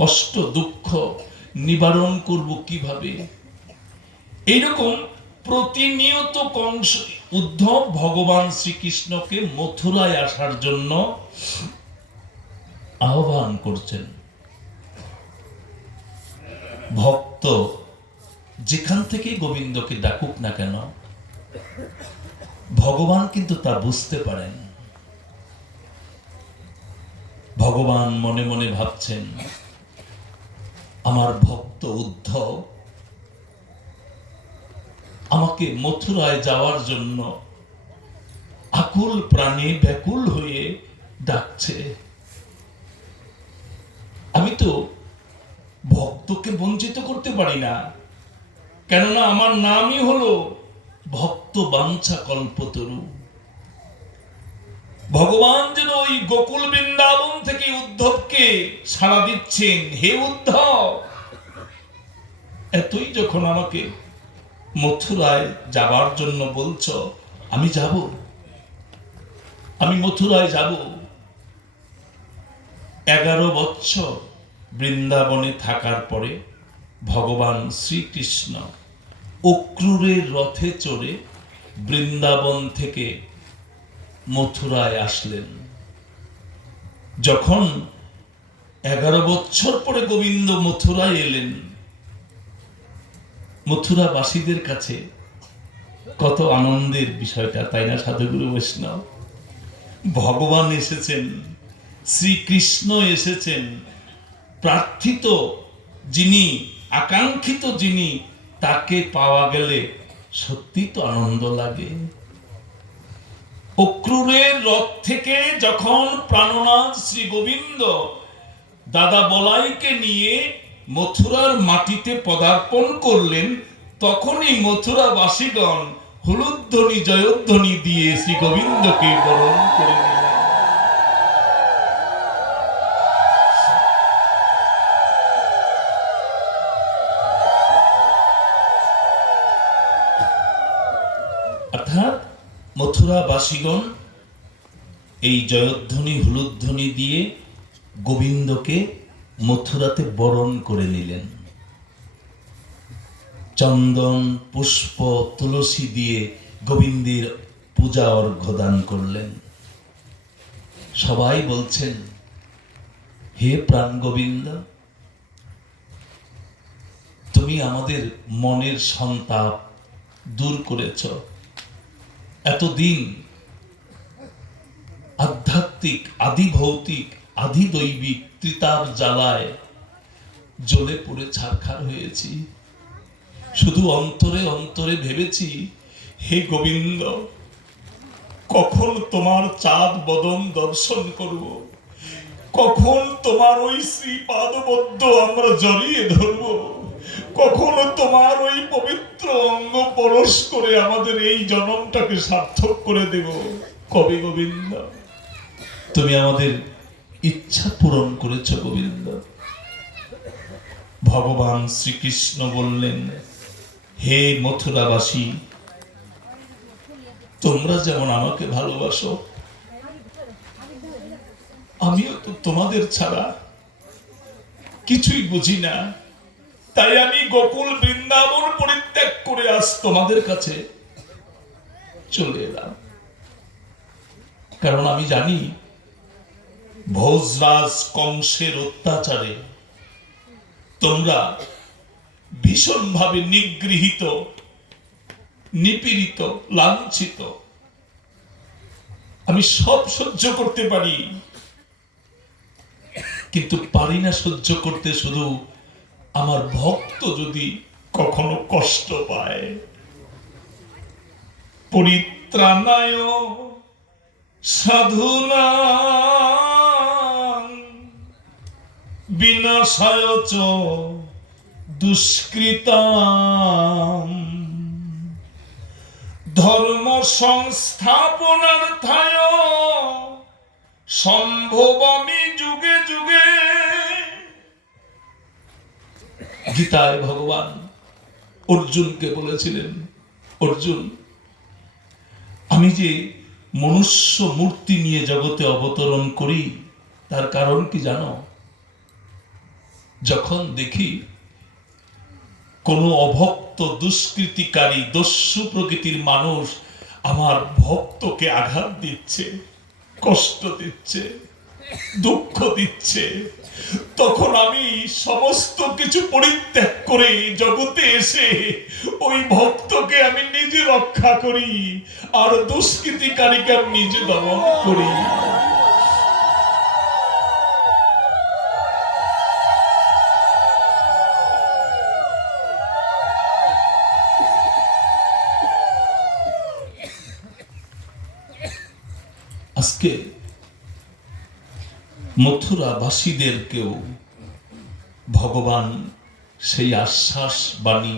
কষ্ট দুঃখ নিবারণ করব কিভাবে? এইরকম প্রতিনিয়ত কংস উদ্ধব ভগবান শ্রীকৃষ্ণকে মথুরায় আসার জন্য আহ্বান করছেন। ভক্ত যেখান থেকে গোবিন্দকে ডাকুক না কেন, ভগবান কিন্তু তা বুঝতে পারেন। ভগবান মনে মনে ভাবছেন, আমার ভক্ত উদ্ধব আমাকে মথুরায় যাওয়ার জন্য আকুল প্রাণে ব্যাকুল হয়ে ডাকছে। আমি তো ভক্তকে বঞ্চিত করতে পারি না, কেননা আমার নামই হলো ভক্ত বাঞ্ছা কল্পতরু। ভগবান যেন ওই গোকুল বৃন্দাবন থেকে উদ্ধবকে সাড়া দিচ্ছেন, হে উদ্ধব, এতই যখন আমাকে মথুরায় যাবার জন্য বলছ, আমি যাব, আমি মথুরায় যাব। 11 বৎসর বৃন্দাবনে থাকার পরে ভগবান শ্রীকৃষ্ণ অক্রূরের রথে চড়ে বৃন্দাবন থেকে মথুরায় আসলেন। যখন 11 বৎসর পরে গোবিন্দ মথুরায় এলেন, মথুরাবাসীদের কাছে কত আনন্দের বিষয়টা, তাই না সাধুগুরু বৈষ্ণব? ভগবান এসেছেন, শ্রীকৃষ্ণ এসেছেন, প্রার্থিত যিনি, আকাঙ্ক্ষিত যিনি, তাকে পাওয়া গেলে সত্যি তো আনন্দ লাগে। অক্রূরের রথ থেকে যখন প্রাণনাথ শ্রী গোবিন্দ দাদা বলাইকে নিয়ে মথুরার মাটিতে পদার্পণ করলেন, তখনই মথুরাবাসীগণ হুলুধ্বনি জয়ধ্বনি দিয়ে শ্রী গোবিন্দকে বরণ করে নিলেন। অর্থাৎ মথুরাবাসীগণ এই জয়ধ্বনি হুলুধ্বনি দিয়ে গোবিন্দকে মথুরাতে বরণ করে নিলেন। চন্দন পুষ্প তুলসী দিয়ে গোবিন্দের পূজা অর্ঘ্য দান করলেন। সবাই বলছেন, হে প্রাণ গোবিন্দ, তুমি আমাদের মনের সন্তাপ দূর করেছ। এতদিন আধ্যাত্মিক, আদি ভৌতিক, আদি দৈবিক ত্রিতার জ্বালায় জ্বলে পুড়ে ছারখার হয়েছি। শুধু অন্তরে অন্তরে ভেবেছি, হে গোবিন্দ, কখন তোমার চাঁদ বদন দর্শন করব, কখন তোমার ওই শ্রীপাদবদ্ধ আমরা জড়িয়ে ধরব, কখন তোমার ওই পবিত্র অঙ্গ পরশ করে আমাদের এই জন্মটাকে সার্থক করে দেব। কবে গোবিন্দ? তুমি আমাদের ইচ্ছা পূরণ করেছ গোবিন্দ। ভগবান শ্রীকৃষ্ণ বললেন, হে মথুরাবাসী, তোমরা যেমন আমাকে ভালোবাসো, আমিও তো তোমাদের ছাড়া কিছুই বুঝি না। তাই আমি গোকুল বৃন্দাবন পরিত্যাগ করে আজ তোমাদের কাছে চলে এলাম। কারণ আমি জানি ভোজরাজ কংসের অত্যাচারে তোমরা ভীষণভাবে নিগৃহীত, নিপীড়িত, লাঞ্ছিত। আমি সব সহ্য করতে পারি, কিন্তু পারি না সহ্য করতে শুধু আমার ভক্ত যদি কখনো কষ্ট পায়। পরিত্রাণায় সাধুনাং বিনাশায় চ দুষ্কৃতাম ধর্ম সংস্থাপনার্থায় সম্ভবামি যুগে যুগে। গীতায় ভগবান অর্জুনকে বলেছিলেন, অর্জুন, আমি যে মনুষ্য মূর্তি নিয়ে জগতে অবতরণ করি, তার কারণ কি জানো? যখন দেখি কোনো অভক্ত, দুষ্কৃতিকারী, দস্যু প্রকৃতির মানুষ আমার ভক্তকে আঘাত দিচ্ছে, কষ্ট দিচ্ছে, দুঃখ দিচ্ছে, তখন আমি সমস্ত কিছু পরিত্যাগ করে জগতে এসে ওই ভক্তকে আমি নিজে রক্ষা করি আর দুষ্কৃতিকারীকে আমি নিজে দমন করি। আজকে মথুরাবাসীদেরকেও ভগবান সেই আশ্বাস বাণী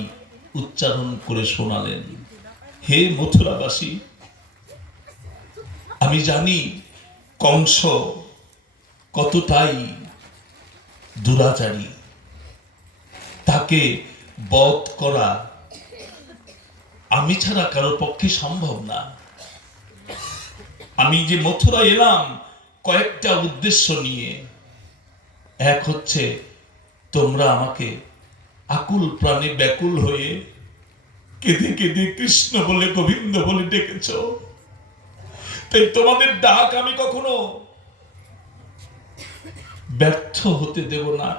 উচ্চারণ করে শোনালেন। হে মথুরাবাসী, আমি জানি কংস কতটাই দুরাচারী, তাকে বধ করা আমি ছাড়া কারোর পক্ষে সম্ভব না। আমি যে মথুরা এলাম কয়েকটা উদ্দেশ্য নিয়ে। এক হচ্ছে, তোমরা আমাকে আকুল প্রাণে ব্যাকুল হয়ে কেঁদে কেঁদে কৃষ্ণ বলে গোবিন্দ বলে ডেকেছ, তাই তোমাদের ডাক আমি কখনো ব্যর্থ হতে দেব না।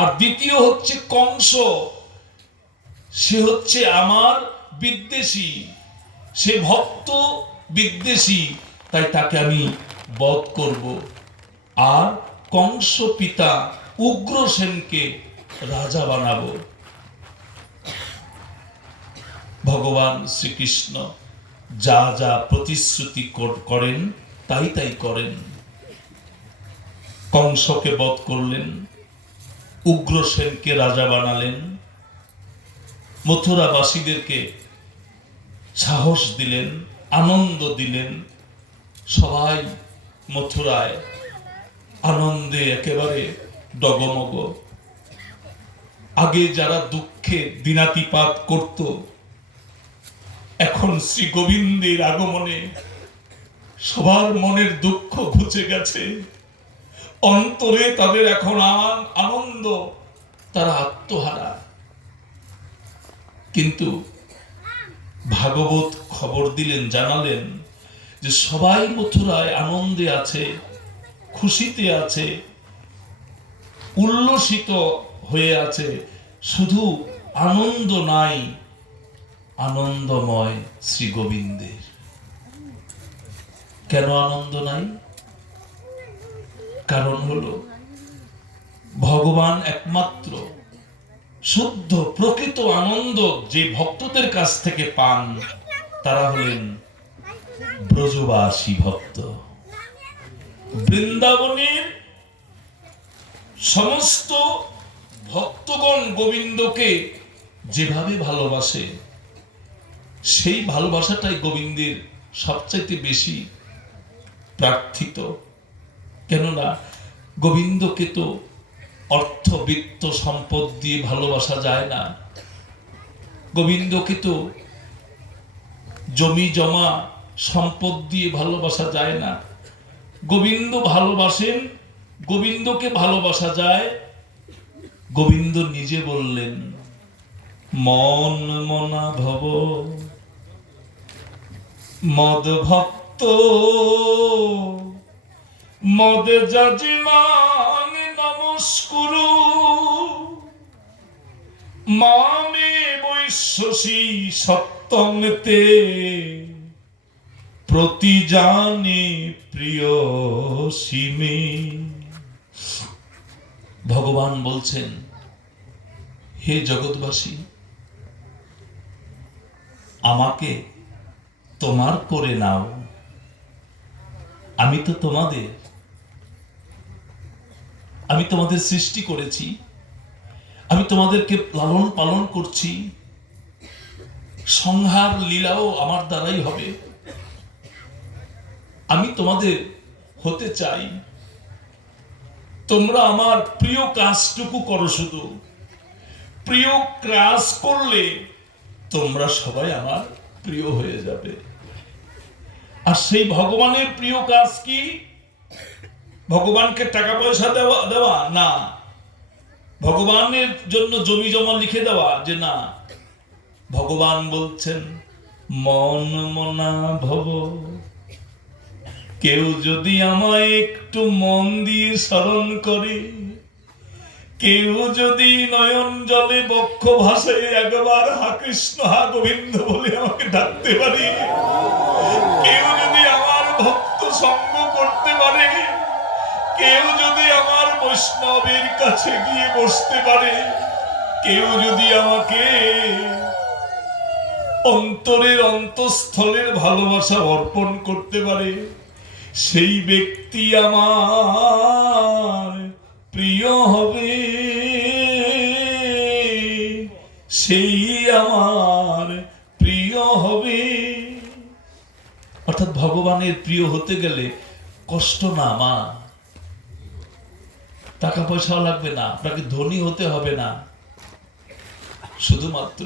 আর দ্বিতীয় হচ্ছে কংস, সে হচ্ছে আমার বিদ্বেষী, সে ভক্ত বিদ্বেষী, তাই তাকে আমি বধ করব। আর কংস পিতা উগ্রসেনকে রাজা বানাবো। ভগবান শ্রীকৃষ্ণ যা যা প্রতিশ্রুতি করেন তাই তাই করেন। কংসকে বধ করলেন, উগ্রসেনকে রাজা বানালেন, মথুরাবাসীদেরকে সাহস দিলেন, আনন্দ দিলেন। সবাই মথুরায় আনন্দে একেবারে ডগমগ। আগে যারা দুঃখে দিনাতিপাত করত, এখন শ্রী গোবিন্দের আগমনে সবার মনের দুঃখ ঘুচে গেছে। অন্তরে তাদের এখন আনন্দ, তারা আত্মহারা। কিন্তু ভাগবত খবর দিলেন, জানালেন যে সবাই মথুরায় আনন্দে আছে, খুশিতে আছে, উল্লসিত হয়ে আছে, শুধু আনন্দ নাই, আনন্দময় শ্রী গোবিন্দের। কেন আনন্দ নাই? কারণ হলো ভগবান একমাত্র শুদ্ধ প্রকৃত আনন্দ যে ভক্তদের কাছ থেকে পান, তারা হলেন ব্রজবাসী ভক্ত। বৃন্দাবনের সমস্ত ভক্তগণ গোবিন্দকে যেভাবে ভালোবাসে, সেই ভালোবাসাটাই গোবিন্দের সবচাইতে বেশি প্রার্থিত। কেননা গোবিন্দকে তো অর্থ বিত্ত সম্পদ দিয়ে ভালোবাসা যায় না, গোবিন্দকে তো জমি জমা সম্পদ দিয়ে ভালোবাসা যায় না। গোবিন্দ ভালোবাসেন, গোবিন্দকে ভালোবাসা যায়। গোবিন্দ নিজে বললেন, মন মনা ভব মদ ভক্ত মদ যজমান নমস্কুরু মামে বৈশ্বসী সত্যংতে প্রতি জানে প্রিয় সীমে। ভগবান বলছেন, হে জগৎবাসী, আমাকে তোমার করে নাও। আমি তো তোমাদের, আমি তোমাদের সৃষ্টি করেছি, আমি তোমাদেরকে লালন পালন করছি, সংহার লীলাও আমার দ্বারাই হবে। আমি তোমাদের হতে চাই, তোমরা আমার প্রিয় কাজটুকু করো। শুধু প্রিয় কাজ করলে তোমরা সবাই আমার প্রিয় হয়ে যাবে। আর সেই ভগবানের প্রিয় কাজ কি? ভগবানকে টাকা পয়সা দেওয়া না, ভগবানের জন্য জমি জমা লিখে দেওয়া যে না। ভগবান বলছেন, মন মনা ভব কেউ যদি আমায় একটু মন দিয়ে স্মরণ করে, কেউ যদি নয়ন জলে বক্ষ ভাসে একবার হা কৃষ্ণ হা গোবিন্দ বলে আমাকে ডাকতে পারে, কেউ যদি আমার ভক্ত সঙ্গ করতে পারে, কেউ যদি আমার বৈষ্ণবের কাছে গিয়ে বসতে পারে, কেউ যদি আমাকে অন্তরের অন্তঃস্থলের ভালোবাসা অর্পণ করতে পারে, সেই ব্যক্তি আমার প্রিয় হবে, সেই আমার প্রিয় হবে। অর্থাৎ ভগবানের প্রিয় হতে গেলে কষ্ট না মা, টাকা পয়সাও লাগবে না, আপনাকে ধনী হতে হবে না, শুধুমাত্র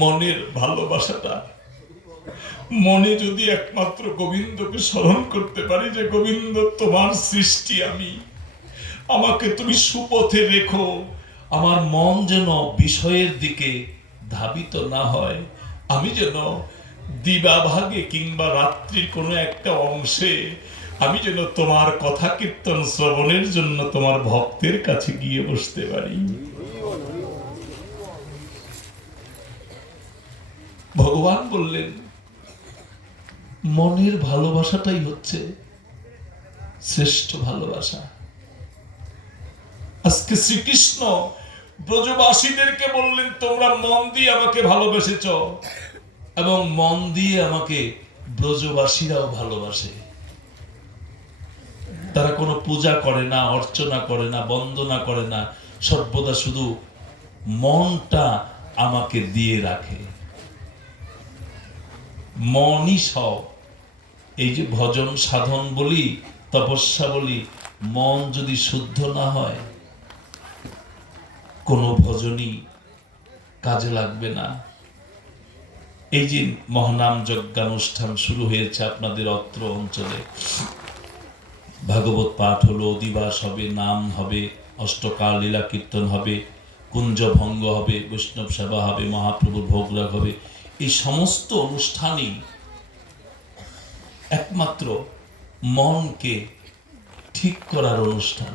মনের ভালোবাসাটা, মনে যদি একমাত্র গোবিন্দকে স্মরণ করতে পারি যে গোবিন্দ তোমার সৃষ্টি আমি, আমাকে তুমি সুপথে রেখো, আমার মন যেন বিষয়ের দিকে ধাবিত না হয়, আমি যেন দিবাভাগে কিংবা রাত্রির কোনো একটা অংশে আমি যেন তোমার কথা কীর্তন শ্রবণের জন্য তোমার ভক্তের কাছে গিয়ে বসতে পারি। ভগবান বললেন মনের ভালোবাসাটাই হচ্ছে শ্রেষ্ঠ ভালোবাসা। আজকে শ্রীকৃষ্ণ ব্রজবাসীদেরকে বললেন তোমরা মন দিয়ে আমাকে ভালোবেসেছ, এবং মন দিয়ে আমাকে ব্রজবাসীরাও ভালোবাসে। তারা কোনো পূজা করে না, অর্চনা করে না, বন্দনা করে না, সর্বদা শুধু মনটা আমাকে দিয়ে রাখে। মনই সব। এই যে ভজন সাধন বলি, তপস্যা বলি, মন যদি শুদ্ধ না হয় কোনো ভজনই কাজে লাগবে না। এই যে মহানাম যজ্ঞানুষ্ঠান শুরু হয়েছে আপনাদের অত্র অঞ্চলে, ভাগবত পাঠ হলো, দিবাস হবে, নাম হবে, অষ্টকাল লীলা কীর্তন হবে, কুঞ্জ ভঙ্গ হবে, বৈষ্ণব সেবা হবে, মহাপ্রভুর ভোগরাগ হবে। এই সমস্ত অনুষ্ঠানই একমাত্র মনকে ঠিক করার অনুষ্ঠান।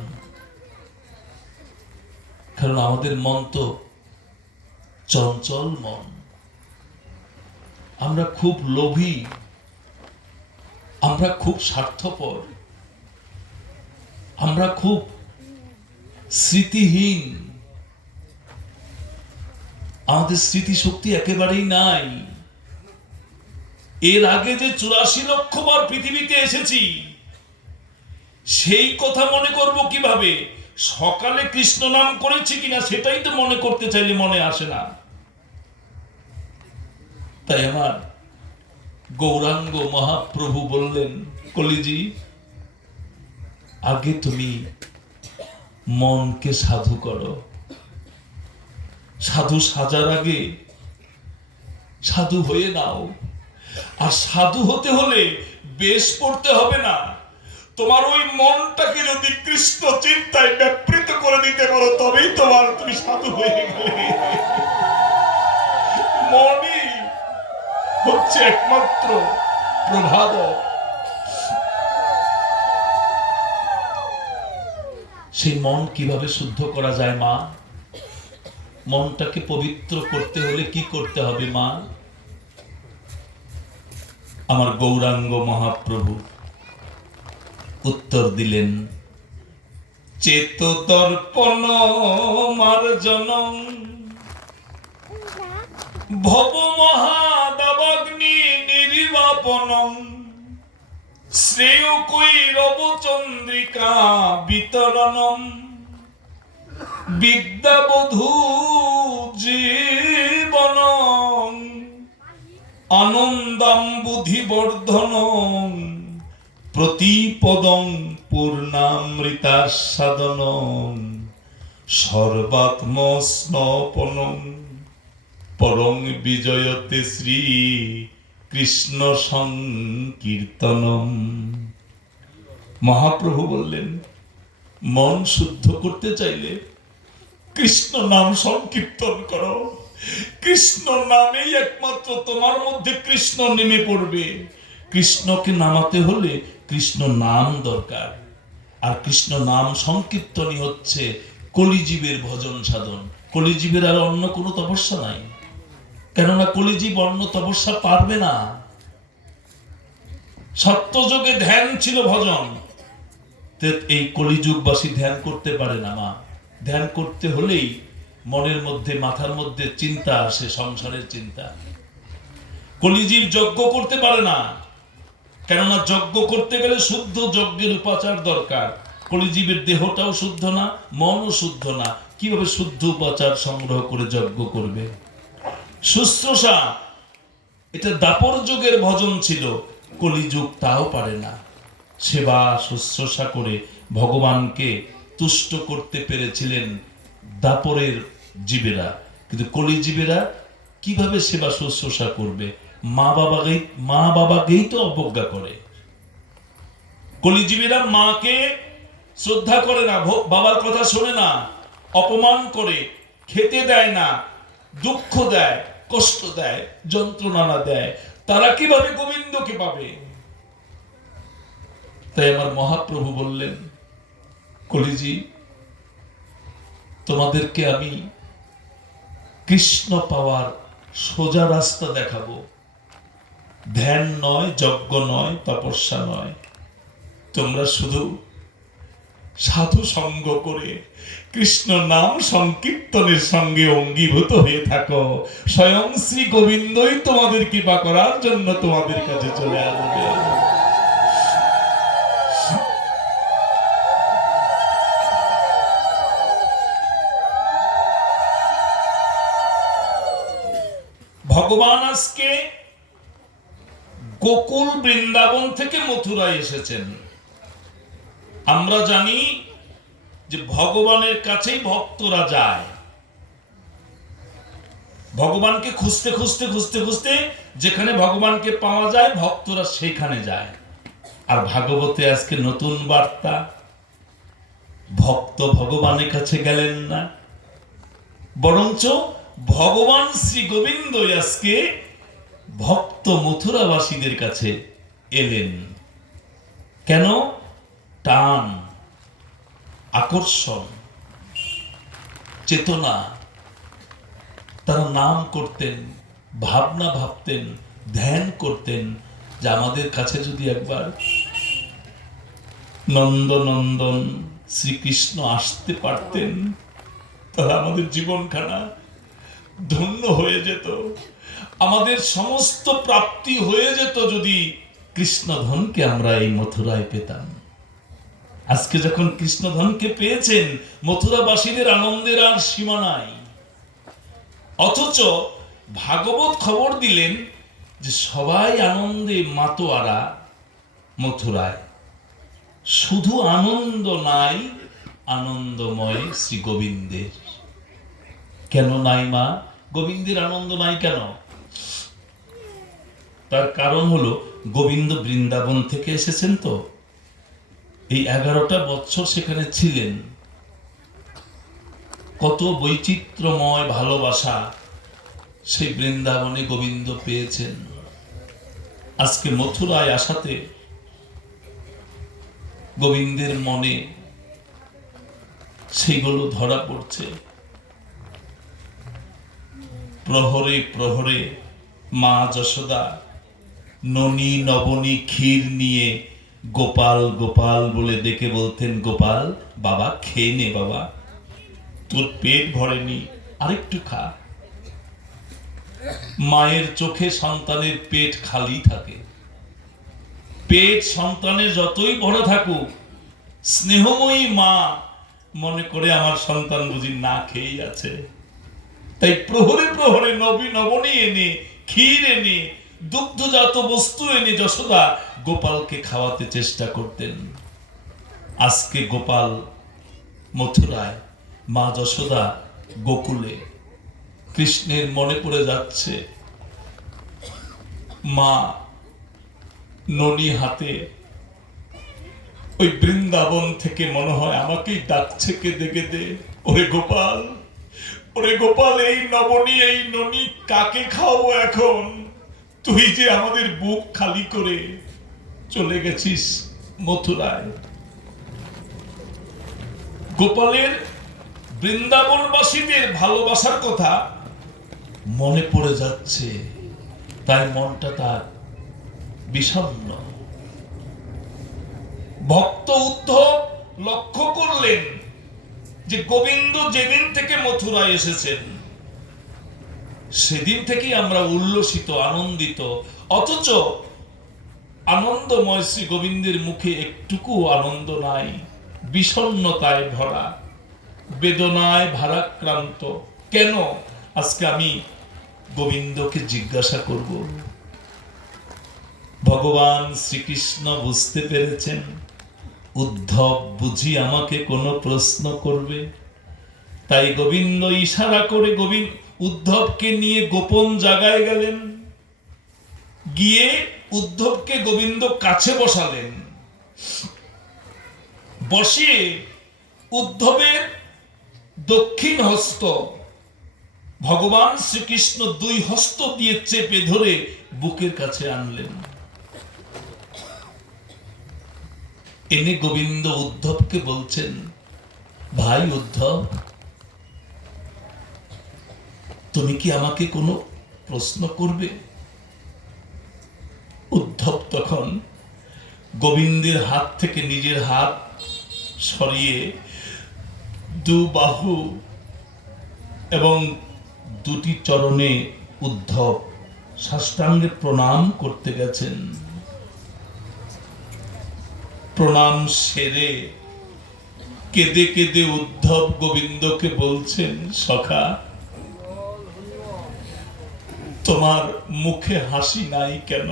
কারণ আমাদের মন তো চঞ্চল মন, আমরা খুব লোভী, আমরা খুব স্বার্থপর, আমরা খুব স্মৃতিহীন, আমাদের স্মৃতিশক্তি একেবারেই নাই। এর আগে যে 84 লক্ষ বার পৃথিবীতে এসেছি সেই কথা মনে করব কিভাবে? সকালে কৃষ্ণ নাম করেছি কিনা সেটাই তো মনে করতে চাইলে মনে আসে না। তাই আমার গৌরাঙ্গ মহাপ্রভু বললেন, কলিজি আগে তুমি মনকে সাধু করো। সাধু সাজার আগে সাধু হয়ে নাও। আর সাধু হতে হলে বেশ পড়তে হবে না, তোমার ওই মনটাকে যদি কৃষ্ণ চিন্তায় ব্যাপৃত করে দিতে পারো তবেই তুমি সাধু হয়ে গেলে। মনই হচ্ছে একমাত্র প্রভাবক। সেই মন কিভাবে শুদ্ধ করা যায় মা? মনটাকে পবিত্র করতে হলে কি করতে হবে মা? আমার গৌরাঙ্গ মহাপ্রভু উত্তর দিলেন, চেত দর্পণ মার্জনং ভব মহাদাবাগ্নি নির্বাপনং শ্রেয় কৈরব চন্দ্রিকা বিতরণম বিদ্যাবধূ জীবনং আনন্দম বুদ্ধিবর্ধনং প্রতিপদং পূর্ণামৃতাস্বাদনং সর্বাত্ম স্নপনং পরং বিজয়তে শ্রী কৃষ্ণ সংকীর্তনম। মহাপ্রভু বললেন, মন শুদ্ধ করতে চাইলে কৃষ্ণ নাম সংকীর্তন করো। কৃষ্ণ নামেই একমাত্র তোমার মধ্যে কৃষ্ণ নেমে পড়বে। কৃষ্ণকে নামাতে হলে কৃষ্ণ নাম দরকার, আর কৃষ্ণ নাম সংকীর্তনই হচ্ছে কলিজীবের ভজন সাধন। কলিজীবের আর অন্য কোনো তপস্যা নাই, কেননা কলিজীব অন্য তপস্যা পারবে না। সত্যযুগে ধ্যান ছিল ভজন, এই কলিযুগবাসী ধ্যান করতে পারে না। মা, ধ্যান করতে হলেই মনের মধ্যে, মাথার মধ্যে চিন্তা আসে, সংসারের চিন্তা। কলিজীব যজ্ঞ করতে পারে না, কেননা যজ্ঞ করতে গেলে শুদ্ধ যজ্ঞের উপাচার দরকার। কলিজীবের দেহটাও শুদ্ধ না, মনও শুদ্ধ না, কিভাবে শুদ্ধ উপাচার সংগ্রহ করে যজ্ঞ করবে? শুশ্রূষা, এটা দাপর যুগের ভজন ছিল, কলিযুগ তাও পারে না। সেবা শুশ্রূষা করে ভগবানকে তুষ্ট করতে পেরেছিলেন দাপরের জীবেরা, কিন্তু কলিজীবেরা কিভাবে সেবা শুশ্রূষা করবে? মা বাবাকেই তো অবজ্ঞা করে। কলিজীবেরা মাকে শ্রদ্ধা করে না, বাবার কথা শোনে না, অপমান করে, খেতে দেয় না, দুঃখ দেয়, কষ্ট দেয়, যন্ত্রণা দেয়। তারা কিভাবে গোবিন্দকে পাবে? তাই আমার মহাপ্রভু বললেন, কলিজি, তোমাদেরকে আমি কৃষ্ণ পাওয়ার সোজা রাস্তা দেখাবো। ধ্যান নয়, যজ্ঞ নয়, তপস্যা নয়, তোমরা শুধু সাধু সঙ্গ করে কৃষ্ণ নাম সংকীর্তনের সঙ্গে অঙ্গীভূত হয়ে থাকো। স্বয়ং শ্রী গোবিন্দই তোমাদের কৃপা করার জন্য তোমাদের কাছে চলে আসবে। ভগবান আজকে গোকুল বৃন্দাবন থেকে মথুরায় এসেছেন। আমরা জানি যে ভগবানের কাছেই ভক্তরা যায়, ভগবানকে খুঁজতে খুঁজতে খুঁজতে খুঁজতে যেখানে ভগবানকে পাওয়া যায় ভক্তরা সেখানে যায়। আর ভাগবতে আজকে নতুন বার্তা, ভক্ত ভগবানের কাছে গেলেন না, বরঞ্চ ভগবান শ্রী গোবিন্দ আজকে ভক্ত মথুরাবাসীদের কাছে এলেন। কেন? টান, আকর্ষণ, চেতনা। তারা নাম করতেন, ভাবনা ভাবতেন, ধ্যান করতেন যে আমাদের কাছে যদি একবার নন্দনন্দন শ্রীকৃষ্ণ আসতে পারতেন, তাহলে আমাদের জীবনখানা ধন্য হয়ে যেত, আমাদের সমস্ত প্রাপ্তি হয়ে যেত যদি কৃষ্ণধনকে আমরা এই মথুরায় পেতাম। আজকে যখন কৃষ্ণধনকে পেয়েছেন, মথুরাবাসীদের আনন্দের আর সীমা নাই। অথচ ভাগবত খবর দিলেন যে সবাই আনন্দে মাতোয়ারা মথুরায়, শুধু আনন্দ নাই, আনন্দময় শ্রী গোবিন্দের। কেন নাই মা? গোবিন্দের আনন্দ নাই কেন? তার কারণ হলো গোবিন্দ বৃন্দাবন থেকে এসেছেন, তো এই 11টা বছর সেখানে ছিলেন। কত বৈচিত্র্যময় ভালোবাসা সেই বৃন্দাবনে গোবিন্দ পেয়েছেন। আজকে মথুরায় আসাতে গোবিন্দের মনে সেগুলো ধরা পড়ছে। প্রহরে প্রহরে মা যশোদা ননী নবনী ক্ষীর নিয়ে গোপাল গোপাল বলে ডেকে বলতেন, গোপাল বাবা খেয়ে নে, বাবা তোর পেট ভরেনি, আরেকটু খা। মায়ের চোখে সন্তানের পেট খালি থাকে। পেট সন্তানের যতই ভরা থাকুক, স্নেহময়ী মা মনে করে আমার সন্তান বুঝি না খেয়েই আছে। তাই প্রহরে প্রহরে নবনী এনে, ক্ষীর এনে, দুগ্ধজাত বস্তু এনে যশোদা গোপালকে খাওয়াতে চেষ্টা করতেন। আজকে গোপাল মথুরায়, মা যশোদা গোকুলে। কৃষ্ণের মনে পড়ে যাচ্ছে মা ননী হাতে, ওই বৃন্দাবন থেকে মনে হয় আমাকেই ডাকছে কেঁদে কেঁদে, ওরে গোপাল, ওরে গোপাল, এই নবনী এই ননী কাকে খাওয়াবো এখন? তুই যে আমাদের বুক খালি করে চলে গেছিস মথুরায়। গোপালের বৃন্দাবনবাসীদের ভালোবাসার কথা মনে পড়ে যাচ্ছে, তাই মনটা তার বিষণ্ণ। ভক্ত উদ্ধব লক্ষ্য করলেন যে গোবিন্দ যেদিন থেকে মথুরায় এসেছেন সেদিন থেকেই আমরা উল্লসিত, আনন্দিত, অথচ আনন্দময় শ্রী গোবিন্দের মুখে একটুকু আনন্দ নাই, বিষণ্ণতায় ভরা, বেদনায় ভারাক্রান্ত। কেন? আজকে আমি গোবিন্দকে জিজ্ঞাসা করব। ভগবান শ্রীকৃষ্ণ বুঝতে পেরেছেন উদ্ধব বুঝি আমাকে কোনো প্রশ্ন করবে, তাই গোবিন্দ ইশারা করে উদ্ধবকে নিয়ে গোপন জায়গায় গেলেন। গিয়ে উদ্ধবকে গোবিন্দ কাছে বসালেন। বসিয়ে উদ্ধবের দক্ষিণ হস্ত ভগবান শ্রীকৃষ্ণ দুই হস্ত দিয়ে চেপে ধরে বুকের কাছে আনলেন। এনে গোবিন্দ উদ্ধবকে বলছেন, ভাই উদ্ধব, তুমি কি আমাকে কোনো প্রশ্ন করবে? উদ্ধব তখন গোবিন্দের হাত থেকে নিজের হাত সরিয়ে দু বাহু এবং দুটি চরণে উদ্ধব সাষ্টাঙ্গে প্রণাম করতে গেছেন। প্রণাম সেরে কেঁদে কেঁদে উদ্ধব গোবিন্দকে বলছেন, সখা, তোমার মুখে হাসি নাই কেন?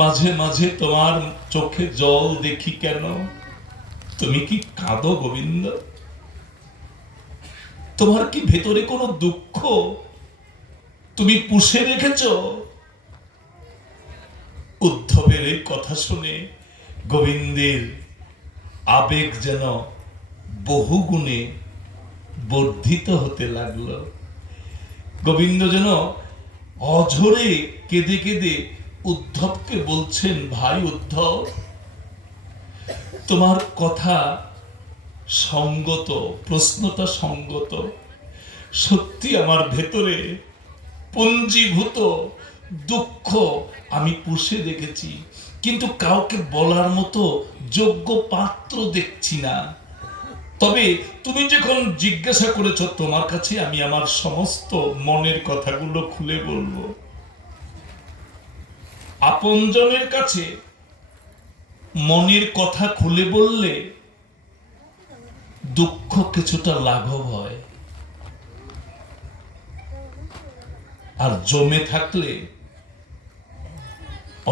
মাঝে মাঝে তোমার চোখে জল দেখি কেন? তুমি কি কাঁদো গোবিন্দ? তোমার কি ভেতরে কোনো দুঃখ তুমি পুষে রেখেছ? উদ্ধবের এই কথা শুনে গোবিন্দের আবেগ যেন বহুগুণে বর্ধিত হতে লাগলো। গোবিন্দ যেন অঝরে কেঁদে কেঁদে উদ্ধবকে বলছেন, ভাই উদ্ধব, তোমার কথা সঙ্গত, প্রশ্নটা সঙ্গত। সত্যি আমার ভেতরে পুঞ্জীভূত দুঃখ আমি পুষে রেখেছি, কিন্তু কাউকে বলার মতো যোগ্য পাত্র দেখছি না। তবে তুমি যখন জিজ্ঞাসা করেছ, তোমার কাছে আমি আমার সমস্ত মনের কথাগুলো খুলে বলবো। আপনজনের কাছে মনের কথা খুলে বললে দুঃখ কিছুটা লাঘব হয়, আর জমে থাকলে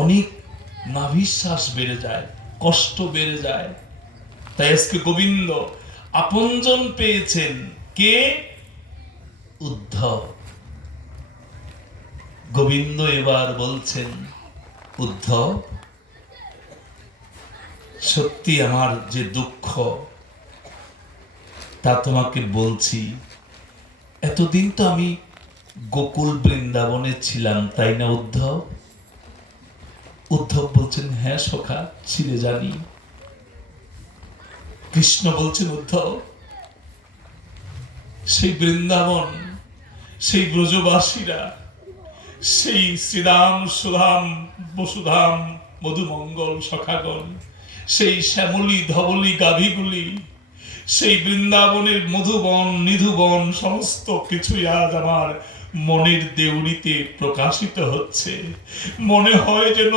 অনেক নাভিশ্বাস বেড়ে যায়, কষ্ট বেড়ে যায়। তাই আজকে গোবিন্দ আপনজন পেয়েছেন। কে? উদ্ধব। গোবিন্দ এবার বলছেন, উদ্ধব, সত্যি আমার যে দুঃখ তা তোমাকে বলছি। এতদিন তো আমি গোকুল বৃন্দাবনে ছিলাম, তাই না উদ্ধব? উদ্ধব বলছেন, হ্যাঁ সখা, ছিলে জানি। কৃষ্ণ বলছেন, উদ্ধব, সেই বৃন্দাবন, সেই ব্রজবাসীরা, সেই শ্রীরাম সুধাম বসুধাম মধুমঙ্গল সখাগণ, সেই শ্যামলী ধবলী গাভীগুলি, সেই বৃন্দাবনের মধুবন নিধুবন সমস্ত কিছুই আজ আমার মনের দেউড়িতে প্রকাশিত হচ্ছে। মনে হয় যেন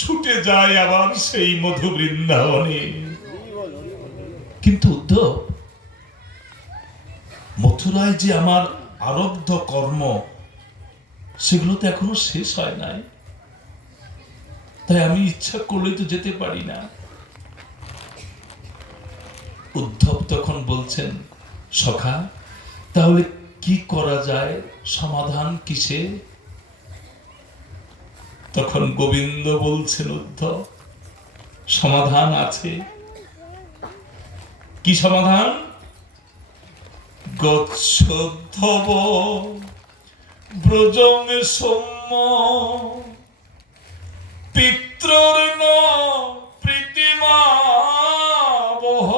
ছুটে যায় আবার সেই মধু বৃন্দাবনে। কিন্তু উদ্ধব, মথুরায় যে আমার আরব্ধ কর্ম, সেগুলো তো এখনো শেষ হয় নাই, তাই আমি ইচ্ছা করলে তো যেতে পারি না। উদ্ধব তখন বলছেন, সখা, তাহলে কি করা যায়? সমাধান কিসে? তখন গোবিন্দ বলছেন, উদ্ধব, সমাধান আছে। কি সমাধান? গচ্ছোদ্ধব ব্রজং সৌম্য পিত্রর ন প্রীতিমা বহ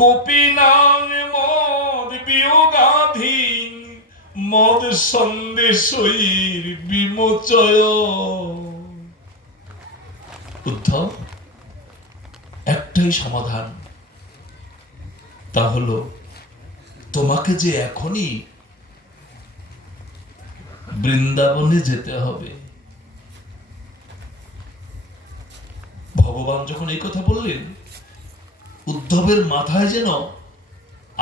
গোপীনাং মদ বিয়োগাধীন মদ সন্দেশৈর বিমোচয়। উদ্ধব, একটাই সমাধান, তা হলো তোমাকে যে এখনই বৃন্দাবনে যেতে হবে। ভগবান যখন এই কথা বললেন, উদ্ধবের মাথায় যেন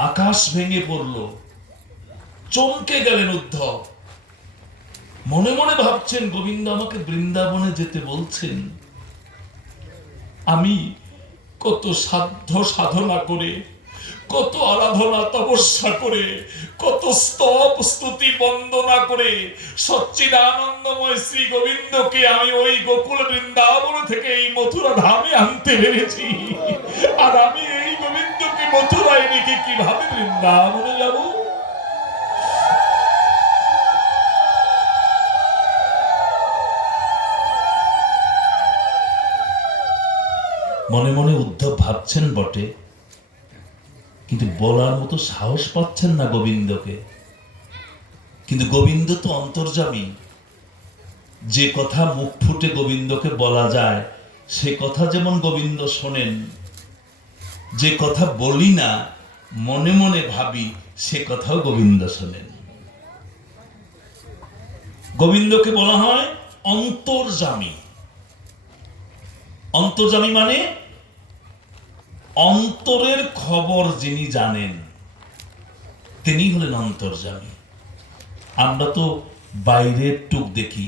আকাশ ভেঙে পড়ল, চমকে গেলেন উদ্ধব। মনে মনে ভাবছেন, গোবিন্দ আমাকে বৃন্দাবনে যেতে বলছেন। আমি কত সাধ্য সাধনা করে, কত আরাধনা তপস্যা করে, কত স্তব স্তুতি বন্দনা করে সচ্চিদানন্দময় শ্রী গোবিন্দকে আমি ওই গোকুল বৃন্দাবন থেকে এই মথুরা ধামে আনতে পেরেছি। আর আমি এই গোবিন্দকে মথুরায় রেখে কিভাবে বৃন্দাবনে যাব? মনে মনে উদ্ধব ভাবছেন বটে, কিন্তু বলার মতো সাহস পাচ্ছেন না গোবিন্দকে। কিন্তু গোবিন্দ তো অন্তর্যামী, যে কথা মুখ ফুটে গোবিন্দকে বলা যায় সে কথা যেমন গোবিন্দ শোনেন, যে কথা বলি না মনে মনে ভাবি সে কথাও গোবিন্দ শোনেন। গোবিন্দকে বলা হয় অন্তর্যামী। অন্তর্যামী মানে অন্তরের খবর যিনি জানেন তিনি হলেন অন্তর্যামী। আমরা তো বাইরের টুক দেখি,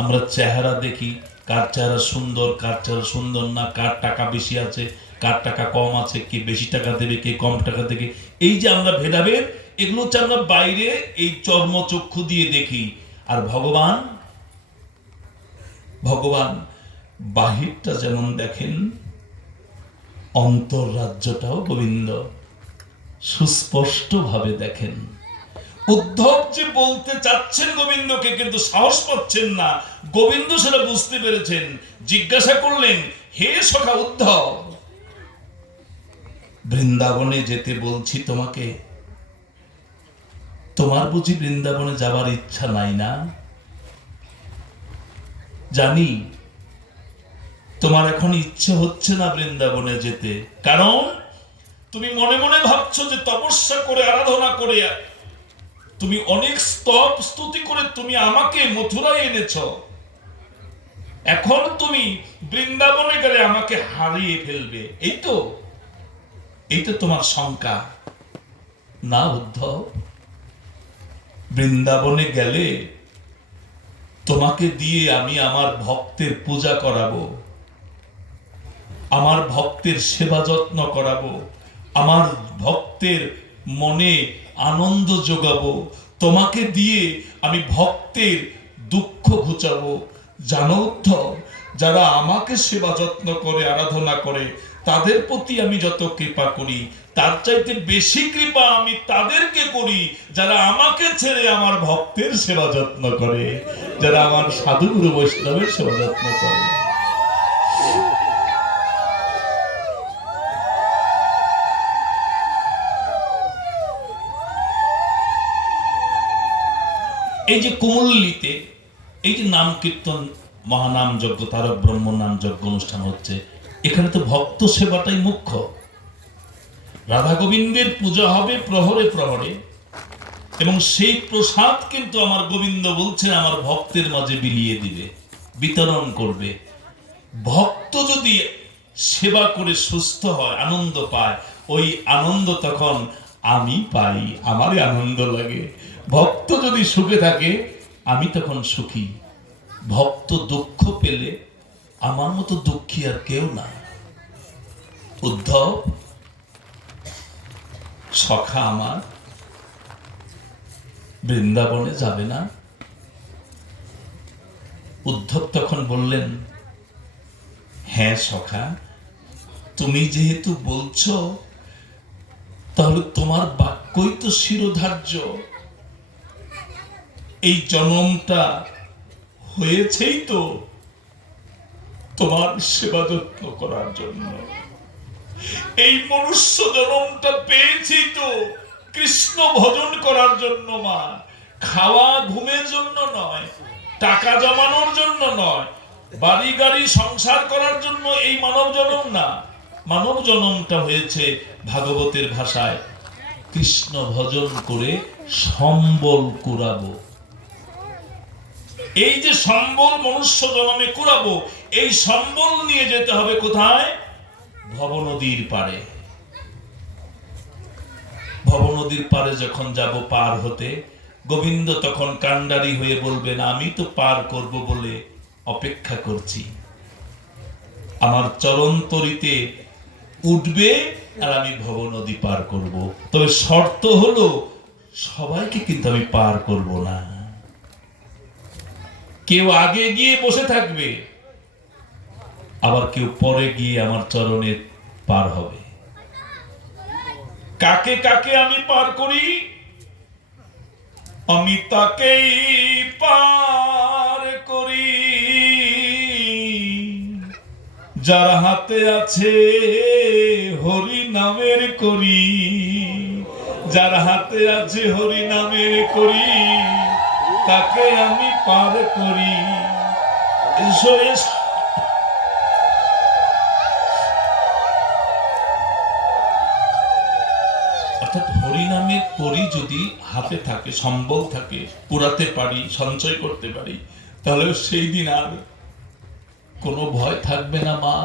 আমরা চেহারা দেখি, কার চেহারা সুন্দর, কার চেহারা সুন্দর না, কার টাকা বেশি আছে, কার টাকা কম আছে, কে বেশি টাকা দেবে, কে কম টাকা দেবে, এই যে আমরা ভেদাভেদ, এগুলো হচ্ছে আমরা বাইরে এই চর্মচক্ষু দিয়ে দেখি। আর ভগবান, ভগবান বাহিরটা যেমন দেখেন, অন্তর্রাজ্যটাও গোবিন্দ সুস্পষ্ট ভাবে দেখেন। উদ্ধব যে বলতে চাচ্ছেন গোবিন্দকে, কিন্তু সাহস পাচ্ছেন না। গোবিন্দ সেটা বুঝতে পেরেছেন, জিজ্ঞাসা করলেন, হে সখা উদ্ধব, বৃন্দাবনে যেতে বলছি তোমাকে, তোমার বুঝি বৃন্দাবনে যাবার ইচ্ছা নাই না? জানি তোমার এখন ইচ্ছে হচ্ছে না বৃন্দাবনে যেতে, কারণ তুমি মনে মনে ভাবছো যে তপস্যা করে, আরাধনা করে, তুমি অনেক স্তব স্তুতি করে তুমি আমাকে মথুরায় এনেছ। এখন তুমি বৃন্দাবনে গেলে আমাকে হারিয়ে ফেলবে, এই তো তোমার শঙ্কা না উদ্ধব? বৃন্দাবনে গেলে তোমাকে দিয়ে আমি আমার ভক্তের পূজা করাবো, আমার ভক্তের সেবা যত্ন করাবো, আমার ভক্তের মনে আনন্দ যোগাবো, তোমাকে দিয়ে আমি ভক্তের দুঃখ ঘুচাবো। জানো উদ্ধব, যারা আমাকে সেবা যত্ন করে, আরাধনা করে, তাদের প্রতি আমি যত কৃপা করি, তার চাইতে বেশি কৃপা আমি তাদেরকে করি যারা আমাকে ছেড়ে আমার ভক্তের সেবা যত্ন করে, যারা আমার সাধুগুরু বৈষ্ণবের সেবা যত্ন করে। এই যে কুমল্লিতে এই যে নাম কীর্তন, মহানাম যজ্ঞ, তারক ব্রহ্ম নাম যজ্ঞ অনুষ্ঠান হচ্ছে, এখানে তো ভক্ত সেবাটাই মুখ্য। রাধা গোবিন্দের পূজা হবে প্রহরে প্রহরে, এবং সেই প্রসাদ কিন্তু আমার গোবিন্দ বলছেন আমার ভক্তের মাঝে বিলিয়ে দিবে, বিতরণ করবে। ভক্ত যদি সেবা করে সুস্থ হয়, আনন্দ পায়, ওই আনন্দ তখন আমি পাই, আমারই আনন্দ লাগে। ভক্ত যদি সুখে থাকে আমি তখন সুখী। ভক্ত দুঃখ পেলে আমার মতো দুঃখী আর কেউ না। উদ্ধব, সখা আমার বৃন্দাবনে যাবে না? উদ্ধব তখন বললেন, হ্যাঁ সখা, তুমি যেহেতু বলছো তাহলে তোমার বাক্যই তো শিরোধার্য। এই জন্মটা হয়েছেই তো তোমার সেবা যত্ন করার জন্য। এই মনুষ্য জন্মটা পেয়েছি তো কৃষ্ণ ভজন করার জন্য মা, খাওয়া ঘুমের জন্য নয়, টাকা জমানোর জন্য নয়, বাড়ি গাড়ি সংসার করার জন্য এই মানব জন্ম না। মানব জন্মটা হয়েছে ভাগবতের ভাষায় কৃষ্ণ ভজন করে সম্বল কুড়াবো। এই যে সম্বল মনুষ্য জন্মে কুড়াবো, এই সম্বল নিয়ে যেতে হবে কোথায়? ভবনদীর পারে। ভবনদীর পারে যখন যাব পার হতে, গোবিন্দ তখন কান্ডারি হয়ে বলবেন, আমি তো পার করব বলে অপেক্ষা করছি। আমার চরণ তরিতে উঠবে আর আমি ভবনদী পার করব। তবে শর্ত হলো সবাইকে কিন্তু আমি পার করব না। কেউ আগে গিয়ে বসে থাকবে, আবার কেউ পরে গিয়ে আমার চরণে পার হবে। কাকে কাকে আমি পার করি? আমি তাকেই পার করি যার হাতে আছে হরি নামের করি। যার হাতে আছে হরি নামের করি, তাকে আমি পার করি। এসো এসো, অর্থাৎ হরিনামের করি যদি হাতে থাকে, সম্বল থাকে, পুরাতে পারি, সঞ্চয় করতে পারি, তাহলে সেই দিন আর কোনো ভয় থাকবে না মা।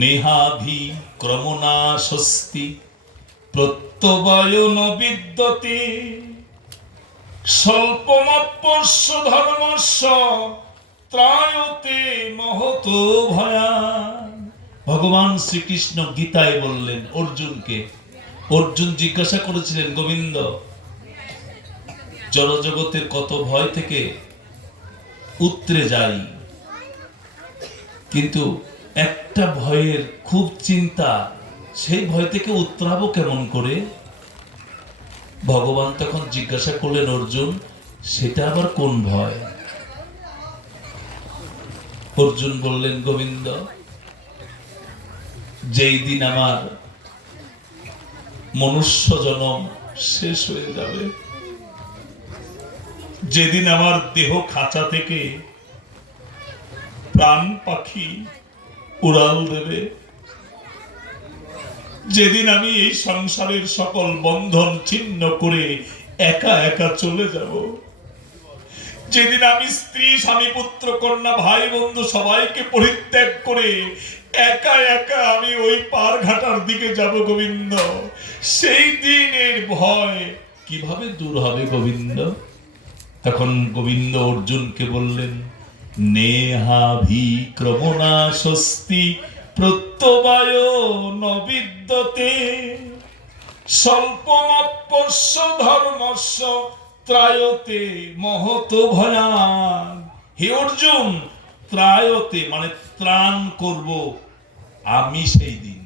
নেহাভি ক্রমণা স্বস্তি প্রত্যবয়ন বিদ্যতে স্বল্পমপ্যস্য ধর্মস্য ত্রায়তে মহত ভয়ান। ভগবান শ্রীকৃষ্ণ গীতায় বললেন অর্জুনকে। অর্জুন জিজ্ঞাসা করেছিলেন, গোবিন্দ, জড়জগতের কত ভয় থেকে উতরে যাই, কিন্তু একটা ভয়ের খুব চিন্তা, সেই ভয় থেকে উতরাবো কেমন করে? ভগবান তখন জিজ্ঞাসা করলেন, অর্জুন, সেটা আবার কোন ভয়? অর্জুন বললেন, গোবিন্দ, যেই দিন আমার মনুষ্য জন্ম শেষ হয়ে যাবে, যেদিন আমার দেহ খাঁচা থেকে প্রাণ পাখি উড়াল দেবে, যেদিন আমি এই সংসারের সকল বন্ধন ছিন্ন করে একা একা চলে যাব, যেদিন আমি স্ত্রী স্বামী পুত্র কন্যা ভাই বন্ধু সবাইকে পরিত্যাগ করে একা একা আমি ওই পার ঘাটার দিকে যাব গোবিন্দ, সেই দিনের ভয় কিভাবে দূর হবে গোবিন্দ? তখন গোবিন্দ অর্জুনকে বললেন, নেহাভি ক্রমণা স্বস্তি প্রত্যবায় নবিদ্যতে স্বল্পমপ্যস্য ধর্মস্য ত্রায়তে মহত ভয়ান। হে অর্জুন, ত্রায়তে মানে ত্রাণ করব আমি, সেই দিন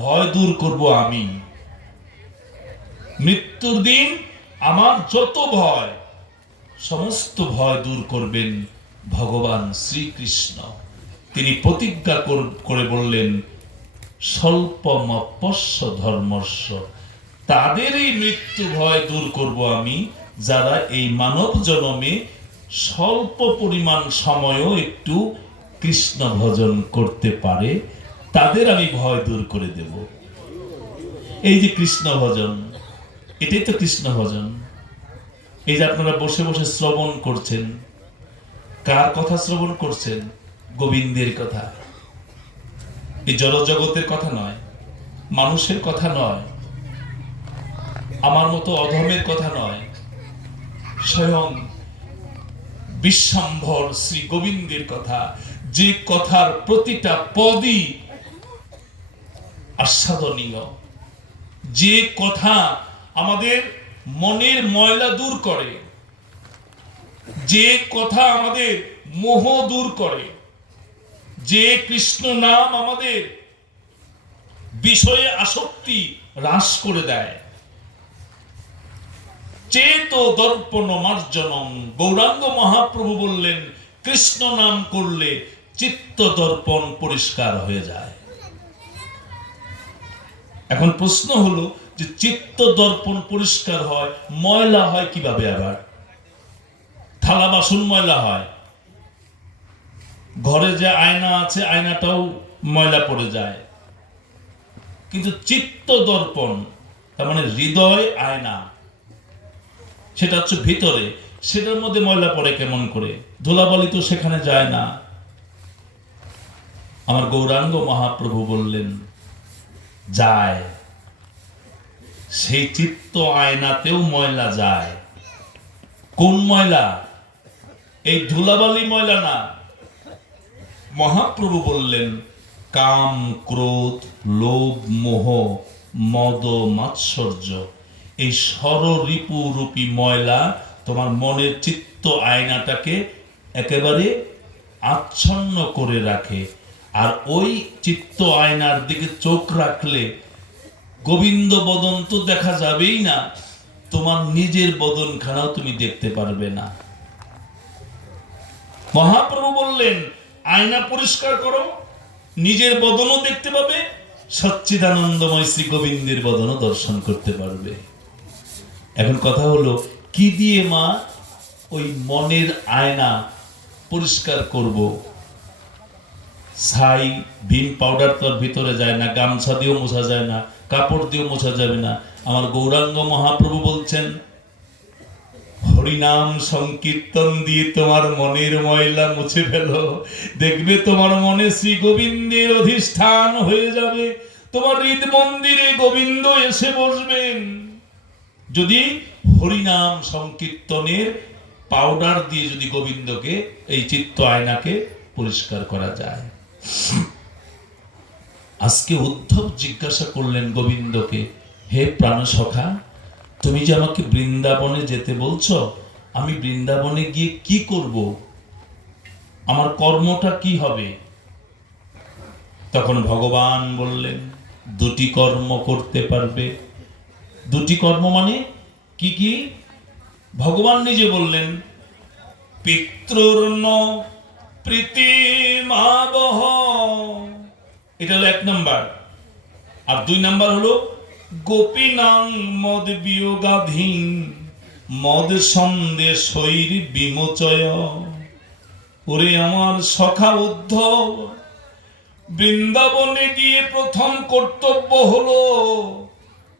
ভয় দূর করব আমি। মৃত্যুর দিন আমার যত ভয়, সমস্ত ভয় দূর করবেন ভগবান শ্রীকৃষ্ণ। তিনি প্রতিজ্ঞা করে বললেন, স্বল্পমপ্যস্য ধর্মস্য, তাদেরই মৃত্যু ভয় দূর করব আমি, যারা এই মানব জন্মে স্বল্প পরিমাণ সময়ও একটু কৃষ্ণ ভজন করতে পারে, তাদের আমি ভয় দূর করে দেব। এই যে কৃষ্ণ ভজন, এটাই তো কৃষ্ণ ভজন। এই যে আপনারা বসে বসে শ্রবণ করছেন, কার কথা শ্রবণ করছেন? গোবিন্দের কথা। এই জড়জগতের কথা নয়, মানুষের কথা নয়, আমার মতো অধমের কথা নয়, স্বয়ং বিশ্বম্ভর শ্রী গোবিন্দের কথা, যে কথার প্রতিটা পদই আস্বাদনীয়, যে কথা আমাদের মনের ময়লা দূর করে, যে কথা আমাদের মোহ দূর করে, যে কৃষ্ণ নাম আমাদের বিষয়ে আসক্তি হ্রাস করে দেয়, চেত দর্পণ মার্জনম। গৌরাঙ্গ মহাপ্রভু বললেন কৃষ্ণ নাম করলে চিত্ত দর্পণ পরিষ্কার হয়ে যায়। এখন প্রশ্ন হলো যে চিত্ত দর্পণ পরিষ্কার হয়, ময়লা হয় কিভাবে? আবার থালা বাসন ময়লা হয়, ঘরে যে আয়না আছে আয়নাটাও ময়লা পড়ে যায়, কিন্তু চিত্ত দর্পণ তার মানে হৃদয় আয়না, সেটা হচ্ছে ভিতরে, সেটার মধ্যে ময়লা পড়ে কেমন করে? ধুলাবালি তো সেখানে যায় না। আমার গৌরাঙ্গ মহাপ্রভু বললেন যায়, সেই চিত্ত আয়নাতেও ময়লা যায়। কোন ময়লা? এই ধুলাবালি ময়লা না। মহাপ্রভু বললেন কাম, ক্রোধ, লোভ, মোহ, মদ, মাৎসর্য, এই ষড়রিপু রূপী ময়লা তোমার মনের চিত্ত আয়নাটাকে একেবারে আচ্ছন্ন করে রাখে। আর ওই চিত্ত আয়নার দিকে চোখ রাখলে গোবিন্দ বদন তো দেখা যাবেই না, তোমার নিজের বদনখানাও তুমি দেখতে পারবে না। মহাপ্রভু বললেন আয়না পরিষ্কার করো, নিজের বদনও দেখতে পাবে, সচ্চিদানন্দময় শ্রী গোবিন্দের বদনও দর্শন করতে পারবে। এখন কথা হলো কি দিয়ে মা ওই মনের আয়না পরিষ্কার করব? ছাই, ভীম পাউডার তো ভিতরে যায় না, গামছা দিয়েও মোছা যায় না, কাপড় দিয়েও মোছা যাবে না। আমার গৌরাঙ্গ মহাপ্রভু বলছেন হরিনাম সংকীর্তন দিয়ে তোমার মনের ময়লা মুছে ফেলো, দেখবে তোমার মনে শ্রী গোবিন্দের অধিষ্ঠান হয়ে যাবে, তোমার হৃদ মন্দিরে গোবিন্দ এসে বসবেন। যদি হরিনাম সংকীর্তনের পাউডার দিয়ে যদি গোবিন্দকে, এই চিত্ত আয়নাকে পরিষ্কার করা যায়। আজকে উদ্ধব জিজ্ঞাসা করলেন গোবিন্দকে, হে প্রাণ সখা, তুমি যে আমাকে বৃন্দাবনে যেতে বলছো, আমি বৃন্দাবনে গিয়ে কি করব? আমার কর্মটা কি হবে? তখন ভগবান বললেন দুটি কর্ম করতে পারবে। দুটি কর্ম মানে কি কি? ভগবান নিজে বললেন পিতৃর্ণ প্রীতিমাবহ, এটা হলো 1 নাম্বার। আর 2 নাম্বার হলো গোপীনাং মদ বিয়োগাধীন মদ সন্দেশৈর বিমোচয়। ওরে আমার সখা উদ্ধব, বৃন্দাবনে গিয়ে প্রথম কর্তব্য হলো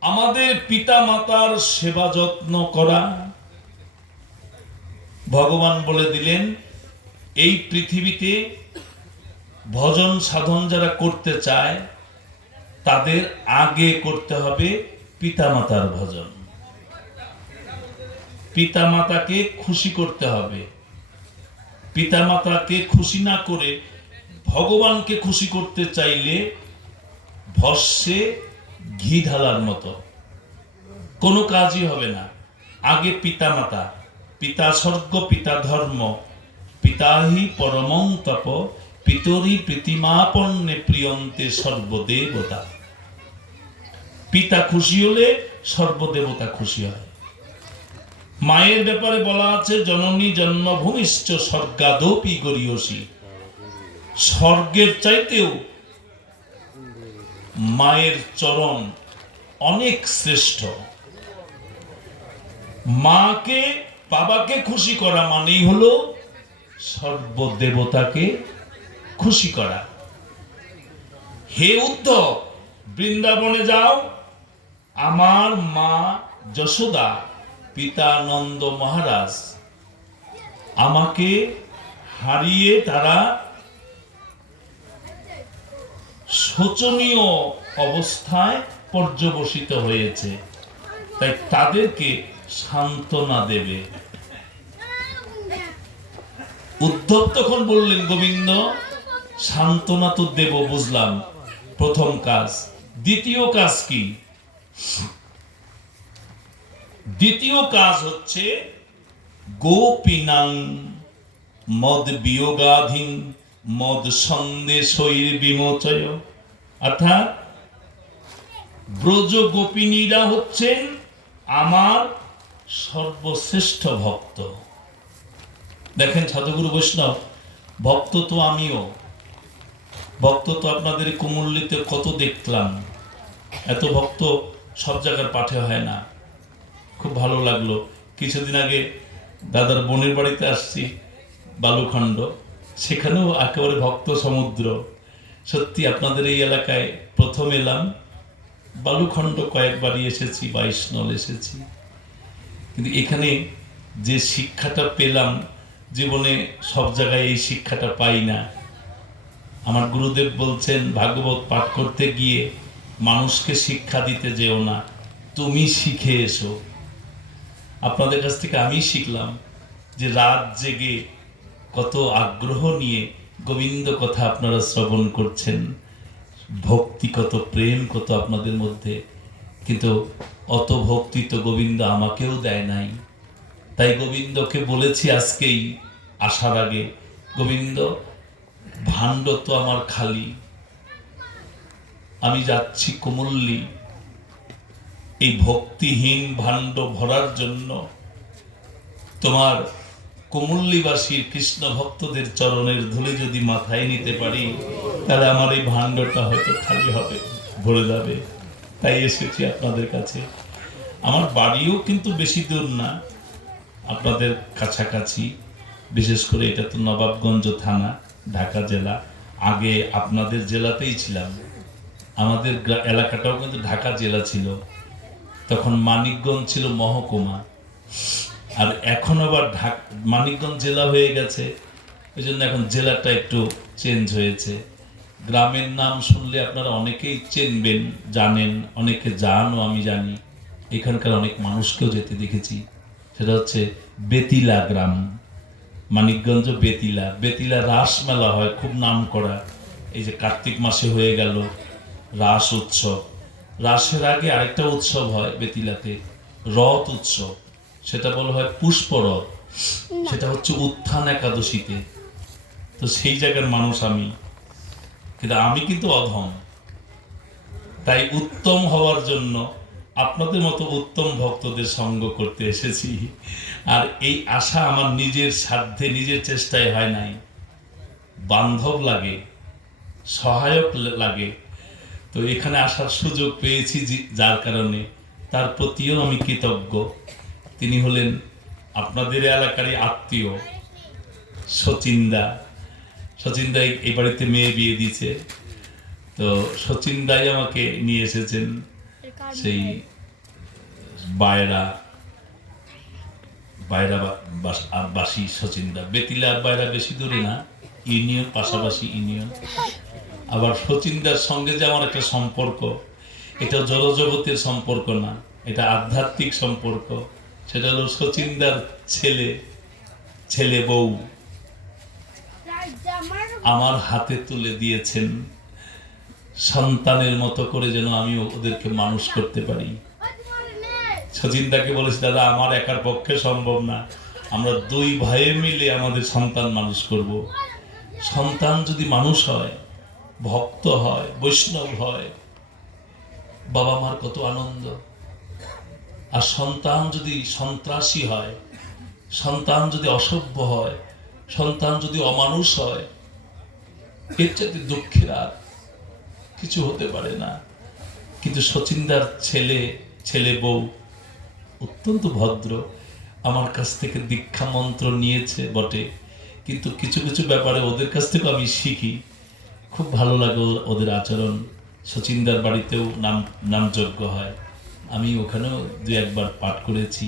আমাদের পিতা মাতার সেবা যত্ন করা। ভগবান বলে দিলেন এই পৃথিবীতে ভজন সাধন যারা করতে চায় তাদের আগে করতে হবে পিতামাতার ভজন, পিতামাতাকে খুশি করতে হবে। পিতামাতাকে খুশি না করে ভগবানকে খুশি করতে চাইলে ভস্যে ঘি ঢালার মতো কোনো কাজই হবে না। আগে পিতামাতা, পিতা স্বর্গ পিতা ধর্ম, পিতাহি পরমং তপ, পিতরি প্রীতিমাপন্নে প্রিয়ন্তে সর্বদেবতা। পিতা খুশি হলে সর্বদেবতা খুশি হয়। মায়ের ব্যাপারে বলা আছে জননী জন্মভূমিশ্চ স্বর্গাদপি গরীয়সী, স্বর্গের চাইতেও মায়ের চরণ অনেক শ্রেষ্ঠ। মাকে বাবাকে খুশি করা মানেই হলো সর্বদেবতাকে খুশি করা। হে উদ্ধব, বৃন্দাবনে যাও, আমার মা যশোদা, পিতা নন্দ মহারাজ আমাকে হারিয়ে তারা শোচনীয় অবস্থায় পর্যবসিত হয়েছে, তাই তাদেরকে সান্ত্বনা দেবে। উদ্ধব তখন বললেন গোবিন্দ সান্ত্বনা তো দেব বুঝলাম, প্রথম কাজ, দ্বিতীয় কাজ কি? দ্বিতীয় কাজ হচ্ছে গোপীনাং মদ বিয়োগাধীন মদ সন্দেশৈর বিমোচয়, অর্থাৎ ব্রজ গোপিনীরা হচ্ছেন আমার সর্বশ্রেষ্ঠ ভক্ত। দেখেন সাধুগুরু বৈষ্ণব, ভক্ত তো আমিও, ভক্ত তো আপনাদের কুমুল্লিতে কত দেখলাম, এত ভক্ত সব জায়গার পাঠে হয় না। খুব ভালো লাগলো। কিছুদিন আগে দাদার বোনের বাড়িতে আসছি বালুখণ্ড, সেখানেও একেবারে ভক্ত সমুদ্র। সত্যি আপনাদের এই এলাকায় প্রথম এলাম, বালুখণ্ড কয়েকবারই এসেছি, 22 নল এসেছি, কিন্তু এখানে যে শিক্ষাটা পেলাম, জীবনে সব জায়গায় এই শিক্ষাটা পাই না। আমার গুরুদেব বলছেন, ভাগবত পাঠ করতে গিয়ে মানুষকে শিক্ষা দিতে যেও না, তুমি শিখে এসো। আপনাদের কাছ থেকে আমি শিখলাম যে রাত জেগে কত আগ্রহ নিয়ে গোবিন্দ কথা আপনারা শ্রবণ করছেন, ভক্তি কত, প্রেম কত আপনাদের মধ্যে, কিন্তু অত ভক্তি তো গোবিন্দ আমাকেও দেয় নাই। তাই গোবিন্দকে বলেছি আজকেই আসার আগে, গোবিন্দ ভাণ্ড তো আমার খালি, আমি যাচ্ছি কুমুল্লি এই ভক্তিহীন ভাণ্ড ভরার জন্য। তোমার কুমুল্লিবাসীর কৃষ্ণ ভক্তদের চরণের ধুলি যদি মাথায় নিতে পারি, তাহলে আমার এই ভাণ্ডটা হয়তো খালি হবে, ভরে যাবে। তাই এসেছি আপনাদের কাছে। আমার বাড়িও কিন্তু বেশি দূর না, আপনাদের কাছাকাছি। বিশেষ করে এটা তো নবাবগঞ্জ থানা, ঢাকা জেলা। আগে আপনাদের জেলাতেই ছিলাম, আমাদের এলাকাটাও কিন্তু ঢাকা জেলা ছিল, তখন মানিকগঞ্জ ছিল মহকুমা, আর এখন আবার মানিকগঞ্জ জেলা হয়ে গেছে, ওই জন্য এখন জেলাটা একটু চেঞ্জ হয়েছে। গ্রামের নাম শুনলে আপনারা অনেকেই চেনবেন, জানেন, অনেকে জানও, আমি জানি। এখানকার অনেক মানুষকেও যেতে দেখেছি। সেটা হচ্ছে বেতিলা গ্রাম, মানিকগঞ্জ বেতিলা। বেতিলা রাস মেলা হয়, খুব নাম করা। এই যে কার্তিক মাসে হয়ে গেল রাস উৎসব, রাসের আগে আরেকটা উৎসব হয় বেতিলাতে, রথ উৎসব, সেটা বলা হয় পুষ্পরথ, সেটা হচ্ছে উত্থান একাদশীতে। তো সেই জায়গার মানুষ আমি, কিন্তু আমি কিন্তু অধম। তাই উত্তম হওয়ার জন্য আপনাদের মতো উত্তম ভক্তদের সঙ্গ করতে এসেছি। আর এই আশা আমার নিজের সাধ্যে, নিজের চেষ্টায় হয় নাই, বান্ধব লাগে, সহায়ক লাগে। তো এখানে আসার সুযোগ পেয়েছি, যার কারণে তার প্রতিও আমি কৃতজ্ঞ। তিনি হলেন আপনাদের এলাকারই আত্মীয়, শচীনদা। শচীনদা এই বাড়িতে মেয়ে বিয়ে দিয়েছে, তো শচীনদাই আমাকে নিয়ে এসেছেন সেই বাসী শচীনদা। বেতিলা আর বায়রা বেশি দূরে না, ইউনিয়ন, পাশাপাশি ইউনিয়ন। আবার শচীনদার সঙ্গে যে আমার একটা সম্পর্ক, এটা জড়জগতের সম্পর্ক না, এটা আধ্যাত্মিক সম্পর্ক। সেটা হলো শচীনদার ছেলে বউ আমার হাতে তুলে দিয়েছেন, সন্তানের মতো করে যেন আমি ওদেরকে মানুষ করতে পারি। শচীনদাকে বলেছি, দাদা আমার একার পক্ষে সম্ভব না, আমরা দুই ভাইয়ে মিলে আমাদের সন্তান মানুষ করব। সন্তান যদি মানুষ হয়, ভক্ত হয়, বৈষ্ণব হয়, বাবা মার কত আনন্দ। আর সন্তান যদি সন্ত্রাসী হয়, সন্তান যদি অসভ্য হয়, সন্তান যদি অমানুষ হয়, এর চাইতে দুঃখের আর কিছু হতে পারে না। কিন্তু শচীনদার ছেলে বউ অত্যন্ত ভদ্র, আমার কাছ থেকে দীক্ষা মন্ত্র নিয়েছে বটে, কিন্তু কিছু কিছু ব্যাপারে ওদের কাছ থেকে আমি শিখি। খুব ভালো লাগে ওদের আচরণ। শচীনদার বাড়িতেও নামযজ্ঞ হয়, আমি ওখানেও দু একবার পাঠ করেছি।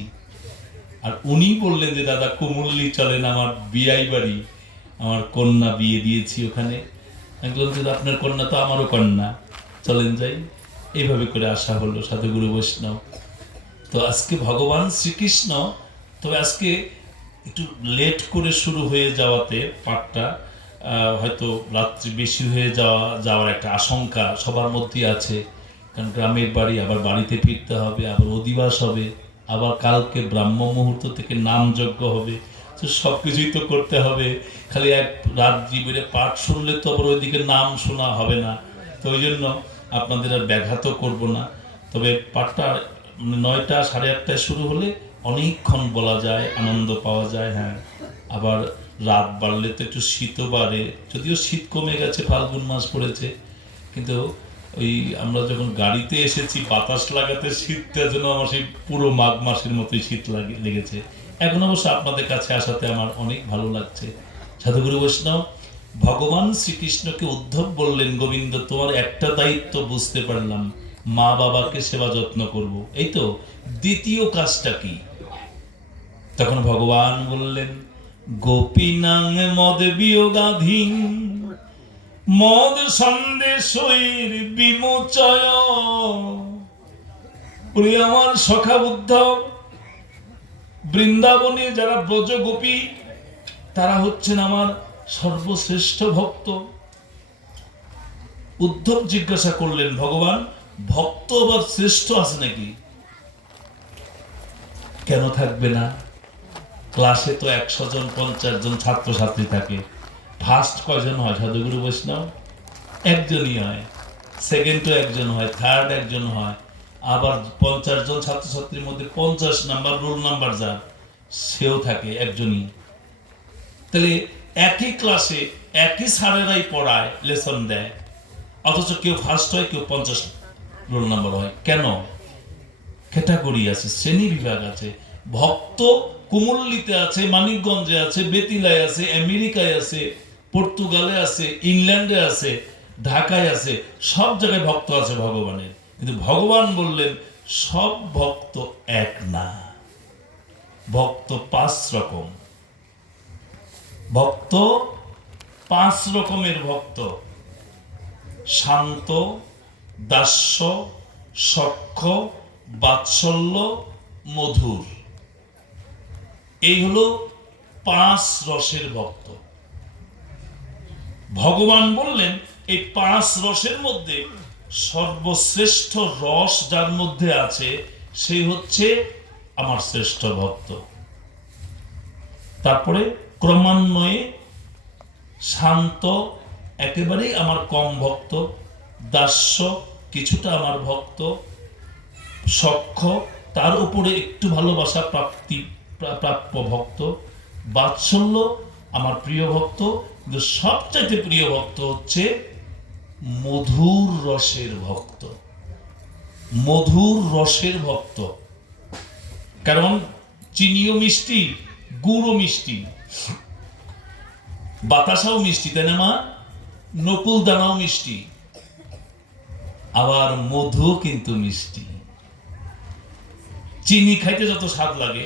আর উনি বললেন যে দাদা কুমুল্লি চলেন, আমার বিয়াই বাড়ি, আমার কন্যা বিয়ে দিয়েছি ওখানে। আমি বললাম যে আপনার কন্যা তো আমারও কন্যা, চলেন যাই। এইভাবে করে আসা হলো সাধুগুরু বৈষ্ণব। তো আজকে ভগবান শ্রীকৃষ্ণ, তবে আজকে একটু লেট করে শুরু হয়ে যাওয়াতে পাঠটা হয়তো রাত্রি বেশি হয়ে যাওয়ার একটা আশঙ্কা সবার মধ্যেই আছে। কারণ গ্রামের বাড়ি, আবার বাড়িতে ফিরতে হবে, আবার অধিবাস হবে, আবার কালকে ব্রাহ্ম মুহূর্ত থেকে নামযজ্ঞ হবে। তো সব কিছুই তো করতে হবে। খালি এক রাত জীবনে পাঠ শুনলে তো আবার ওইদিকে নাম শোনা হবে না। তো ওই জন্য আপনাদের আর ব্যাঘাতও করব না। তবে পাঠটা 9টা, 8:30টায় শুরু হলে অনেকক্ষণ বলা যায়, আনন্দ পাওয়া যায়। হ্যাঁ, আবার রাত বাড়লে তো একটু শীতও বাড়ে, যদিও শীত কমে গেছে, ফাল্গুন মাস পড়েছে, কিন্তু ওই আমরা যখন গাড়িতে এসেছি বাতাস লাগাতে শীতটা যেন আমার সেই পুরো মাঘ মাসের মতোই শীত লেগেছে। এখন অবশ্য আপনাদের কাছে আসাতে আমার অনেক ভালো লাগছে। সাধুগুরু বৈষ্ণব, ভগবান শ্রীকৃষ্ণকে উদ্ধব বললেন, গোবিন্দ তোমার একটা দায়িত্ব বুঝতে পারলাম, মা বাবাকে সেবা যত্ন করব, এই তো, দ্বিতীয় কাজটা কি? তখন ভগবান বললেন, গোপীনাং মদ বিয়োগাধীন মদ সন্দেশৈর বিমোচয়। আমার সখা উদ্ধব, বৃন্দাবনে যারা ব্রজ গোপী তারা হচ্ছেন আমার সর্বশ্রেষ্ঠ ভক্ত। উদ্ধব জিজ্ঞাসা করলেন, ভগবান ভক্ত আবার শ্রেষ্ঠ আছে নাকি? কেন থাকবে না? ক্লাসে তো 100 জন 50 জন ছাত্রছাত্রী থাকে, ফার্স্ট কয়জন হয় সাধুগুরু বৈষ্ণব? একজনই হয়, সেকেন্ডও একজন হয়, থার্ড একজন হয়, আবার 50 জন ছাত্রছাত্রীর মধ্যে 50 নাম্বার রোল নাম্বার যার, সেও থাকে একজনই। তাহলে একই ক্লাসে একই স্যারেরাই পড়ায়, লেসন দেয়, অথচ কেউ ফার্স্ট হয়, কেউ 50 রোল নাম্বার হয়। কেন? ক্যাটাগরি আছে, শ্রেণী বিভাগ আছে। ভক্ত কুমুল্লিতে আছে, মানিকগঞ্জে আছে, বেতিলায় আছে, আমেরিকায় আছে, পর্তুগালে আছে, ইংল্যান্ডে আছে, ঢাকায় আছে, সব জায়গায় ভক্ত আছে ভগবানের। কিন্তু ভগবান বললেন সব ভক্ত এক না, ভক্ত 5 রকম। ভক্ত 5 রকমের ভক্ত: শান্ত, দাস্য, সখ্য, বাৎসল্য, মধুর। এই হলো 5 রসের ভক্ত। ভগবান বললেন এই 5 রসের মধ্যে সর্বশ্রেষ্ঠ রস যার মধ্যে আছে সেই হচ্ছে আমার শ্রেষ্ঠ ভক্ত। তারপরে ক্রমান্বয়ে শান্ত একেবারেই আমার কম ভক্ত, দাস্য কিছুটা আমার ভক্ত, সখ্য তার উপরে একটু ভালোবাসা প্রাপ্য ভক্ত, বাৎসল্য আমার প্রিয় ভক্ত, কিন্তু সবচাইতে প্রিয় ভক্ত হচ্ছে মধুর রসের ভক্ত। মধুর রসের ভক্ত, কারণ চিনিও মিষ্টি, গুড়ও মিষ্টি, বাতাসাও মিষ্টি, তাই না মা? নকুল দানাও মিষ্টি, আবার মধু কিন্তু মিষ্টি। চিনি খাইতে যত স্বাদ লাগে,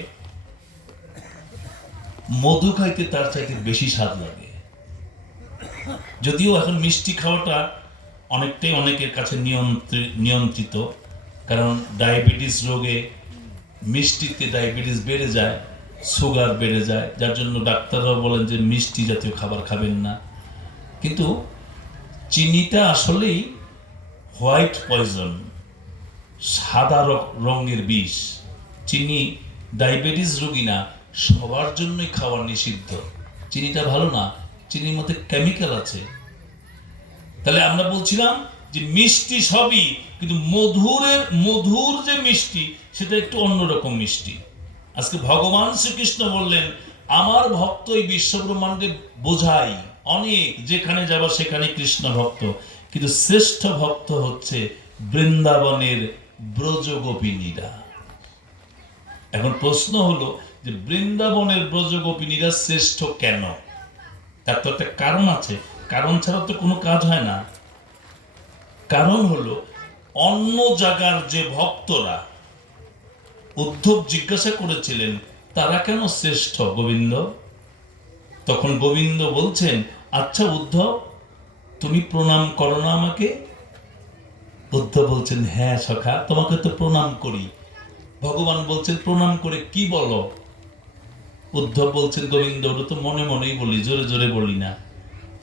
মধু খাইতে তার চাইতে বেশি স্বাদ লাগে। যদিও এখন মিষ্টি খাওয়াটা অনেকটাই অনেকের কাছে নিয়ন্ত্রিত, কারণ ডায়াবেটিস রোগে মিষ্টিতে ডায়াবেটিস বেড়ে যায়, সুগার বেড়ে যায়, যার জন্য ডাক্তাররাও বলেন যে মিষ্টি জাতীয় খাবার খাবেন না। কিন্তু চিনিটা আসলেই হোয়াইট পয়জন, সাদা রঙের বিষ। চিনি ডায়াবেটিস রোগী না, সবার জন্যই খাওয়া নিষিদ্ধ। চিনিটা ভালো না, চিনির মধ্যে কেমিক্যাল আছে। তাহলে আমরা বলছিলাম যে মিষ্টি সবই, কিন্তু মধুর যে মিষ্টি সেটা একটু অন্যরকম মিষ্টি। আজকে ভগবান শ্রীকৃষ্ণ বললেন আমার ভক্ত এই বিশ্বব্রহ্মাণ্ডে বোঝাই অনেক, যেখানে যাবা সেখানে কৃষ্ণ ভক্ত, কিন্তু শ্রেষ্ঠ ভক্ত হচ্ছে বৃন্দাবনের ব্রজগোপিনীরা। এখন প্রশ্ন হলো যে বৃন্দাবনের ব্রজগোপিনীরা শ্রেষ্ঠ কেন? তার তো একটা কারণ আছে, কারণ ছাড়া তো কোনো কাজ হয় না। কারণ হলো অন্য জায়গার যে ভক্তরা, উদ্ধব জিজ্ঞাসা করেছিলেন তারা কেন শ্রেষ্ঠ গোবিন্দ? তখন গোবিন্দ বলছেন, আচ্ছা উদ্ধব তুমি প্রণাম করো না আমাকে? উদ্ধব বলছেন, হ্যাঁ সখা তোমাকে তো প্রণাম করি। ভগবান বলছেন প্রণাম করে কি বলো? উদ্ধব বলছেন, গোবিন্দ ওটা তো মনে মনেই বলি, জোরে জোরে বলি না।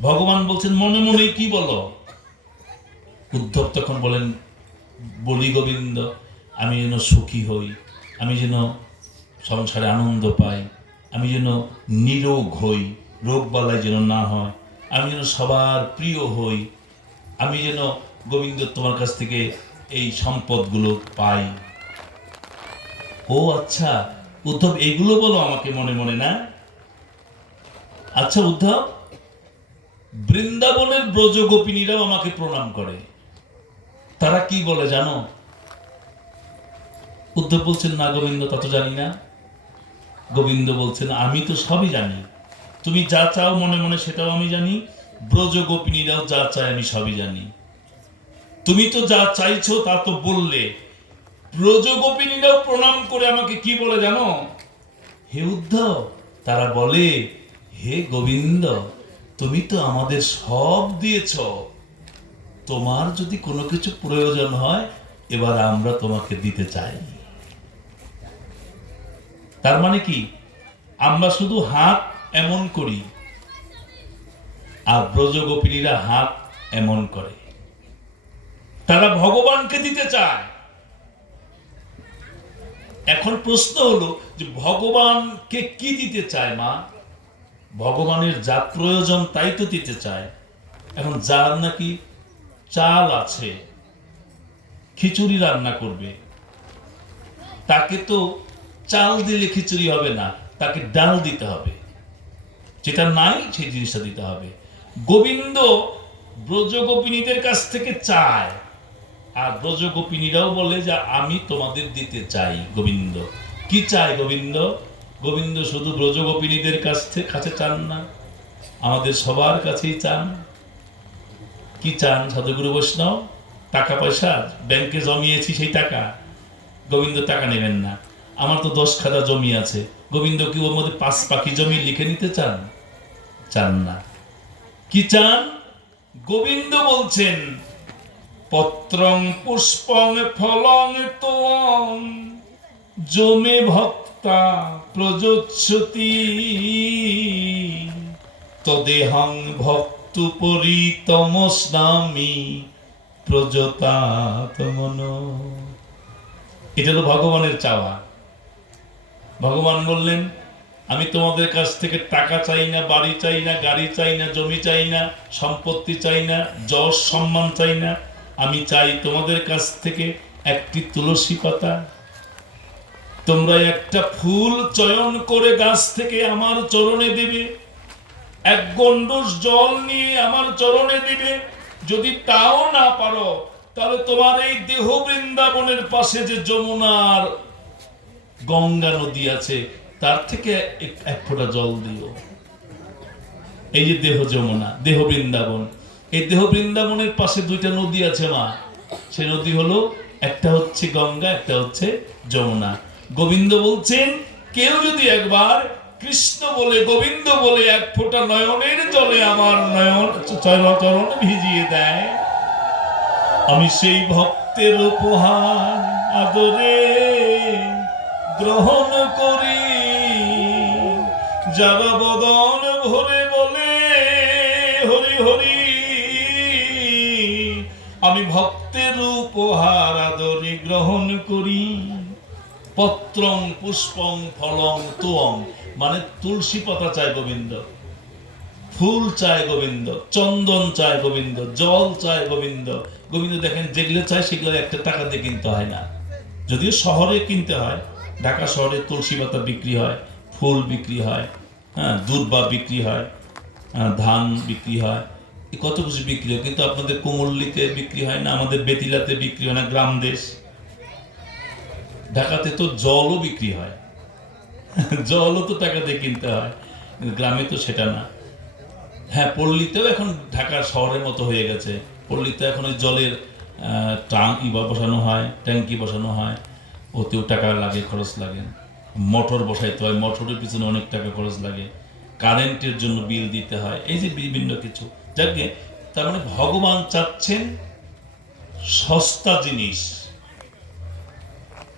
ভগবান বলছেন মনে মনেই কি বলো? উদ্ধব তখন বলেন, বলি গোবিন্দ আমি যেন সুখী হই, আমি যেন সংসারে আনন্দ পাই, আমি যেন নিরোগ হই, রোগবালাই যেন না হয়, আমি যেন সবার প্রিয় হই, আমি যেন গোবিন্দ তোমার কাছ থেকে এই সম্পদগুলো পাই। ও আচ্ছা, উদ্ধব এগুলো বলো আমাকে মনে মনে না। আচ্ছা উদ্ধব, বৃন্দাবনের ব্রজ গোপিনীরাও আমাকে প্রণাম করে, তারা কি বলে জানো? উদ্ধব বলছেন না গোবিন্দ, তা তো জানি না। গোবিন্দ বলছেন আমি তো সবই জানি, তুমি যা চাও মনে মনে সেটাও আমি জানি, ব্রজ গোপিনীরাও যা চায় আমি সবই জানি। তুমি তো যা চাইছো তা তো বললে, ব্রজ গোপিনীরাও প্রণাম করে আমাকে কি বলে জানো? হে উদ্ধব, তারা বলে হে গোবিন্দ, তুমি তো আমাদের সব দিয়েছ, তোমার যদি কোনো কিছু প্রয়োজন হয় এবার আমরা তোমাকে দিতে চাই। তার মানে কি, আমরা শুধু হাত এমন করি আর ব্রজ গোপিনীরা হাত এমন করে, তারা ভগবানকে দিতে চায়। এখন প্রশ্ন হলো যে ভগবানকে কি দিতে চায় মা? ভগবানের যা প্রয়োজন তাই তো দিতে চায়। এখন যার নাকি চাল আছে, খিচুড়ি রান্না করবে, তাকে তো চাল দিলে খিচুড়ি হবে না, তাকে ডাল দিতে হবে, যেটা নাই সেই জিনিসটা দিতে হবে। গোবিন্দ ব্রজ গোপিনীদের কাছ থেকে চায়, আর ব্রজ গোপিনীরাও বলে যে আমি তোমাদের দিতে চাই। গোবিন্দ কি চায়? গোবিন্দ গোবিন্দ শুধু ব্রজ গোপিনীদের কাছে চান না, আমাদের সবার কাছেই চান। কি চান সাধুগুরু বৈষ্ণব? টাকা পয়সা ব্যাংকে জমিয়েছি সেই টাকা, গোবিন্দ টাকা নেবেন না। আমার তো 10 খাতা জমি আছে, গোবিন্দ কি ওর মধ্যে 5 পাখি জমি লিখে নিতে চান? চান না। কি চান? গোবিন্দ বলছেন পত্রং পুষ্পং ফলং তোং জমে ভক্তা প্রযোচ্ছতি তদেহং ভক্তুপরিতমস্নামি প্রজতাতমন। এটা হলো ভগবানের চাওয়া। ভগবান বললেন আমি তোমাদের কাছ থেকে টাকা চাই না, বাড়ি চাই না, গাড়ি চাই না, জমি চাই না, সম্পত্তি চাই না, যশ সম্মান চাই না, আমি চাই তোমাদের কাছ থেকে একটি তুলসী পাতা। তোমরা একটা ফুল চয়ন করে গাছ থেকে আমার চরণে দিবে, এক গণ্ডূষ জল নিয়ে আমার চরণে দিবে। যদি তাও না পারো তাহলে তোমার এই দেহ বৃন্দাবনের পাশে যে যমুনার গঙ্গা নদী আছে তার থেকে এক ফোঁটা জল দিও। এই যে দেহ যমুনা, দেহ বৃন্দাবন, এই দেহ বৃন্দাবনের পাশে 2টা নদী আছে মা। সেই নদী হলো, একটা হচ্ছে গঙ্গা, একটা হচ্ছে যমুনা। গোবিন্দ বলছেন কেউ যদি একবার কৃষ্ণ বলে গোবিন্দ বলে এক ফোঁটা নয়নের জলে আমার নয়ন চরণ ভিজিয়ে দেয়, আমি সেই ভক্তের উপহার আদরে গ্রহণ করি। যারা বদন ভরে বলে হরি হরি, আমি ভক্তের উপহার আদরে গ্রহণ করি। পত্রং পুষ্পং ফলং তোং, মানে তুলসী পাতা চায় গোবিন্দ, ফুল চায় গোবিন্দ, চন্দন চায় গোবিন্দ, জল চায় গোবিন্দ। গোবিন্দ দেখেন যেগুলো চায় সেগুলো একটা টাকা দিয়ে কিনতে হয় না, যদিও শহরে কিনতে হয়। ঢাকা শহরে তুলসী পাতা বিক্রি হয়, ফুল বিক্রি হয়, হ্যাঁ, দুর্বা বিক্রি হয়, ধান বিক্রি হয়, কত কিছু বিক্রি হয়। কিন্তু আপনাদের কুমল্লিতে বিক্রি হয় না, আমাদের বেতিলাতে বিক্রি হয় না, গ্রাম দেশ। ঢাকাতে তো জলও বিক্রি হয়, জলও তো টাকা দিয়ে কিনতে হয়, কিন্তু গ্রামে তো সেটা না। হ্যাঁ, পল্লীতেও এখন ঢাকা শহরের মতো হয়ে গেছে। পল্লীতে এখন ওই জলের ট্যাঙ্কি বসানো হয়, ট্যাঙ্কি বসানো হয়, ওতেও টাকা লাগে, খরচ লাগে। মোটর বসাইতে হয়, মোটরের পিছনে অনেক টাকা খরচ লাগে, কারেন্টের জন্য বিল দিতে হয়, এই যে বিভিন্ন কিছু। যাকে তার মানে ভগবান চাচ্ছেন সস্তা জিনিস,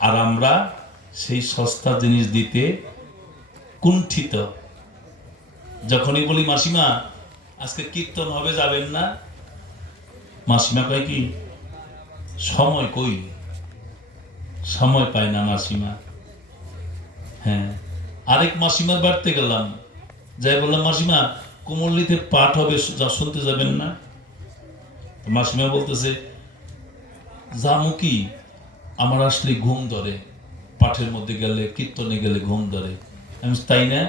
আর আমরা সেই সস্তা জিনিস দিতে কুণ্ঠিত। যখনই বলি মাসিমা আজকে কীর্তন হবে, যাবেন না, মাসিমা কয় কি সময় কই, সময় পায় না মাসিমা। হ্যাঁ, আরেক মাসিমার বাড়তে গেলাম, যাই বললাম মাসিমা কুমল্লিতে পাঠ হবে, শুনতে যাবেন না? মাসিমা বলতেছে যামু কি, আমার আসলে ঘুম ধরে, পাঠের মধ্যে গেলে, কীর্তনে গেলে ঘুম ধরে। আমি তাই না?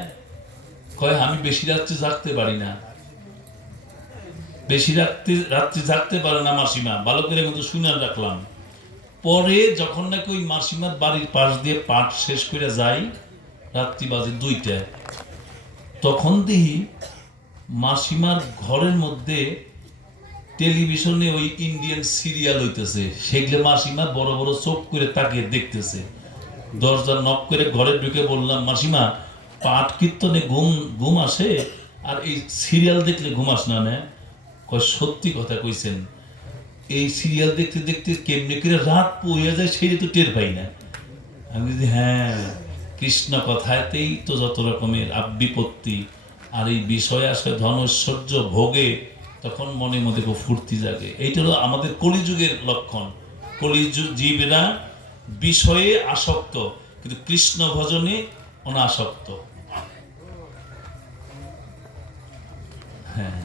কয় আমি বেশি রাত্রি জাগতে পারি না। বেশি রাত্রি জাগতে পারে না মাসিমা, ভালো করে কিন্তু শুনে রাখলাম। পরে যখন নাকি ওই মাসিমার বাড়ির পাশ দিয়ে পাঠ শেষ করে যাই, রাত্রি বাজে 2টা, তখন দেখি মাসিমার ঘরের মধ্যে টেলিভিশনে ওই ইন্ডিয়ান সিরিয়াল হইতেছে। সেগুলো মাসিমা বড় বড় চোখ করে তাকিয়ে দেখতেছে। দরজা নক করে ঘরে ঢুকে বললাম, মাসিমা পাঠ কীর্তনে ঘুম আসে, আর এই সিরিয়াল দেখলে ঘুম আস না? কয় সত্যি কথা কইছেন, এই সিরিয়াল দেখতে দেখতে কেমনি করে রাত পড়ে যায় সেটা তো টের পাই না। আমি যদি হ্যাঁ, কৃষ্ণ কথাতেই তো যত রকমের বিপত্তি, আর এই বিষয় আসে ধনৈশ্বর্য ভোগে, তখন মনে মধ্যে খুব ফুর্তি জাগে। এইটা হলো আমাদের কলিযুগের লক্ষণ। কলিযুগ জীবেরা বিষয়ে আসক্ত, কিন্তু কৃষ্ণ ভজনে অনাসক্ত। হ্যাঁ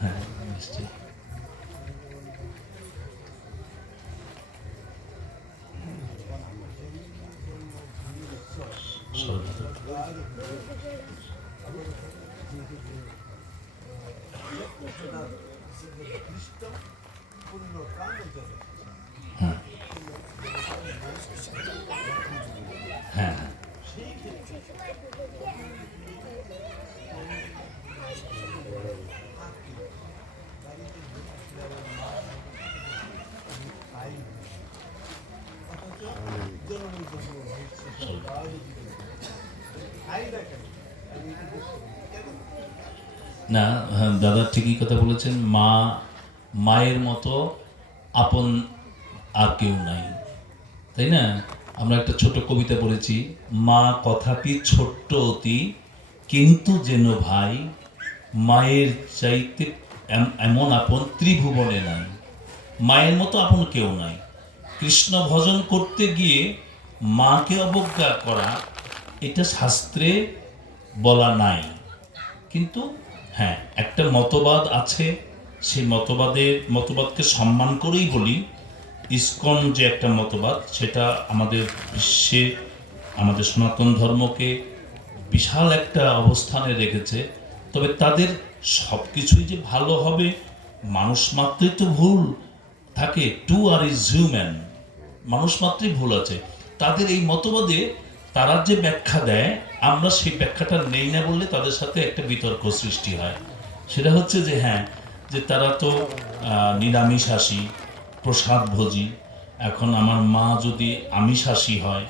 হ্যাঁ, নিশ্চয়ই। হ্যাঁ হ্যাঁ, না হ্যাঁ, দাদা ঠিকই কথা বলেছেন। মায়ের মতো আপন আর কেউ নাই, তাই না? আমরা একটা ছোট কবিতা পড়েছি, মা কথাটি ছোট্ট অতি কিন্তু যেন ভাই, মায়ের চাইতে এমন আপন ত্রিভুবনে নাই। মায়ের মতো আপন কেউ নাই। কৃষ্ণ ভজন করতে গিয়ে মাকে অবজ্ঞা করা, এটা শাস্ত্রে বলা নাই। কিন্তু হ্যাঁ, একটা মতবাদ আছে, সেই মতবাদকে সম্মান করেই বলি। ইসকন যে একটা মতবাদ, সেটা আমাদের বিশ্বে আমাদের সনাতন ধর্মকে বিশাল একটা অবস্থানে রেখেছে। তবে তাদের সব কিছুই যে ভালো হবে, মানুষ মাত্রই তো ভুল থাকে। টু আর ইজ হিউম্যান, মানুষ মাত্রই ভুল আছে। তাদের এই মতবাদে তারা যে ব্যাখ্যা দেয়, আমরা সেই ব্যাখ্যাটা নেই না বললে তাদের সাথে একটা বিতর্ক সৃষ্টি হয়। সেটা হচ্ছে যে হ্যাঁ, যে তারা তো নিরামিষাশী, প্রসাদভোজী। এখন আমার মা যদি আমিষাশী হয়,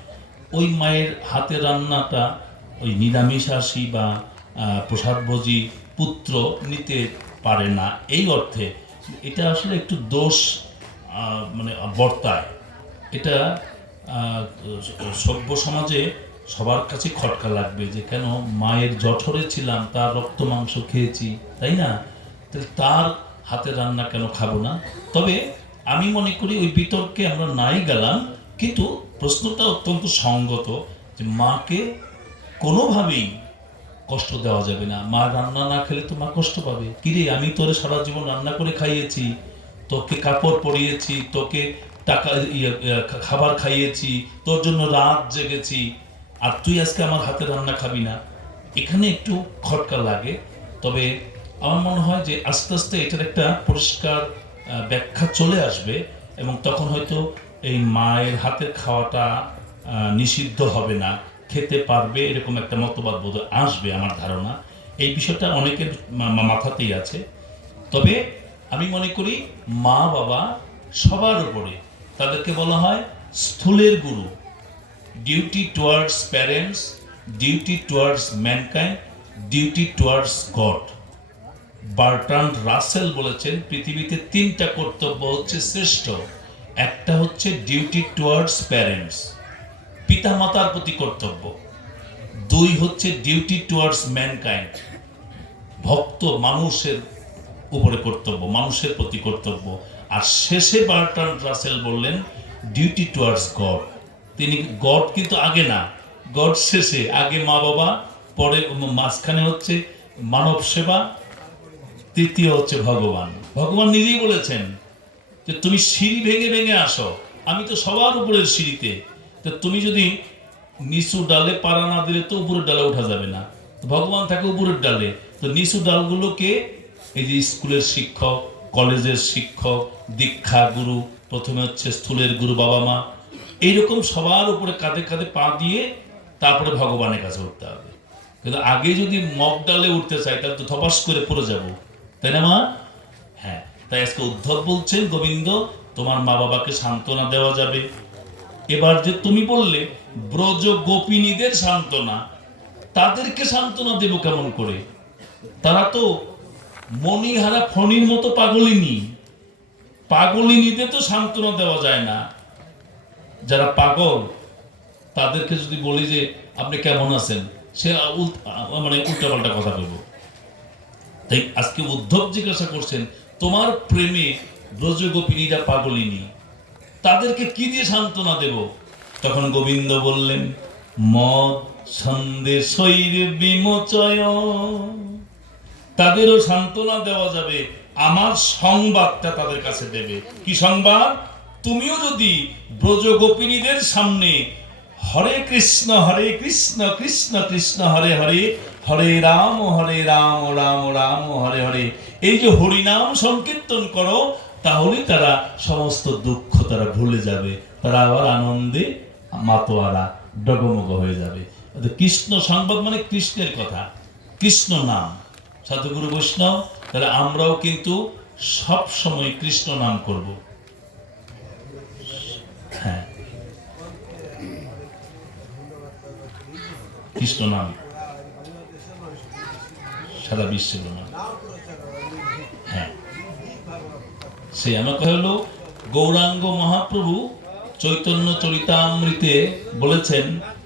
ওই মায়ের হাতে রান্নাটা ওই নিরামিষাশী বা প্রসাদভোজী পুত্র নিতে পারে না। এই অর্থে এটা আসলে একটু দোষ মানে বর্তায়। এটা সভ্য সমাজে সবার কাছে খটকা লাগবে যে কেন মায়ের জঠরে ছিলাম, তার রক্ত মাংস খেয়েছি, তাই না? তাহলে তার হাতে রান্না কেন খাবো না? তবে আমি মনে করি ওই বিতর্কে আমরা নাই গেলাম, কিন্তু প্রশ্নটা অত্যন্ত সঙ্গত যে মাকে কোনোভাবেই কষ্ট দেওয়া যাবে না। মা রান্না না খেলে তো মা কষ্ট পাবে। কিরে, আমি তোরে সারা জীবন রান্না করে খাইয়েছি, তোকে কাপড় পরিয়েছি, তোকে টাকা খাবার খাইয়েছি, তোর জন্য রাত জেগেছি, আর তুই আজকে আমার হাতে রান্না খাবি না? এখানে একটু খটকা লাগে। তবে আমার মনে হয় যে আস্তে আস্তে এটার একটা পরিষ্কার ব্যাখ্যা চলে আসবে, এবং তখন হয়তো এই মায়ের হাতের খাওয়াটা নিষিদ্ধ হবে না, খেতে পারবে, এরকম একটা মতবাদ বোধ আসবে আমার ধারণা। এই বিষয়টা অনেকের মাথাতেই আছে। তবে আমি মনে করি মা বাবা সবার উপরে, তাদেরকে বলা হয় স্থূলের গুরু। Duty towards parents, duty towards mankind, duty towards god. Bertrand Rasel বলেছেন পৃথিবীতে 3টা কর্তব্য হচ্ছে শ্রেষ্ঠ। একটা হচ্ছে ডিউটি টুয়ার্ডস প্যারেন্টস, পিতা মাতার প্রতি কর্তব্য। 2 হচ্ছে ডিউটি টুয়ার্ডস ম্যানকাইন্ড, ভক্ত মানুষের উপরে কর্তব্য, মানুষের প্রতি কর্তব্য। আর শেষে বার্ট্রান্ড রাসেল বললেন ডিউটি টুয়ার্ডস গড। তিনি গড কিন্তু আগে না, গড শেষে, আগে মা বাবা, পরে মাঝখানে হচ্ছে মানব সেবা, তৃতীয় হচ্ছে ভগবান। ভগবান নিজেই বলেছেন যে তুমি সিঁড়ি ভেঙে ভেঙে আসো, আমি তো সবার উপরের সিঁড়িতে, তো তুমি যদি নিচু ডালে পাড়া না দিলে তো উপরের ডালে ওঠা যাবে না। ভগবান থাকে উপরের ডালে, তো নিচু ডালগুলোকে এই যে স্কুলের শিক্ষক, কলেজের শিক্ষক, দীক্ষা গুরু, প্রথমে হচ্ছে স্থূলের গুরু বাবা মা, এইরকম সবার উপরে কাঁধে কাঁধে পা দিয়ে তারপরে ভগবানের কাছে উঠতে হবে। কিন্তু আগে যদি মগ ডালে উঠতে চাই তাহলে তো ধপাস করে পড়ে যাব, তাই না মা? হ্যাঁ, তাই আজকে উদ্ধব বলছেন, গোবিন্দ তোমার মা বাবাকে সান্ত্বনা দেওয়া যাবে। এবার যে তুমি বললে ব্রজ গোপিনীদের সান্ত্বনা, তাদেরকে সান্ত্বনা দেব কেমন করে? তারা তো মণিহারা ফণির মতো পাগলিনী, পাগলিনীদের তো সান্ত্বনা দেওয়া যায় না। যারা পাগল তাদেরকে যদি বলি যে আপনি কেমন আছেন, সে মানে উল্টাপাল্টা কথা বলব। তাই আজকে উদ্ধব জিজ্ঞাসা করছেন, তোমার প্রেমে ব্রজ গোপিনীরা পাগলিনী, তাদেরকে কি দিয়ে সান্ত্বনা দেব? তখন গোবিন্দ বললেন, মদ সন্দেশৈর বিমোচয়, তাদেরও সান্ত্বনা দেওয়া যাবে, আমার সংবাদটা তাদের কাছে দেবে। কি সংবাদ? তুমিও যদি ব্রজ গোপিনীদের সামনে হরে কৃষ্ণ কৃষ্ণ কৃষ্ণ হরে হরে, হরে রাম রাম রাম হরে হরে, এই যে হরিনাম সংকীর্তন করো, তাহলে তারা সমস্ত দুঃখ তারা ভুলে যাবে, তারা আবার আনন্দে মাতোয়ারা ডগমগ হয়ে যাবে। কৃষ্ণ সংবাদ মানে কৃষ্ণের কথা, কৃষ্ণ নাম। সাধুগুরু বৈষ্ণব, তাহলে আমরাও কিন্তু সব সময় কৃষ্ণ নাম করব। হ্যাঁ, কৃষ্ণ নাম সারা বিশ্বের নাম। হ্যাঁ, সে আমাকে হলো গৌরাঙ্গ মহাপ্রভু চৈতন্য চরিতামৃতে বলেছেন,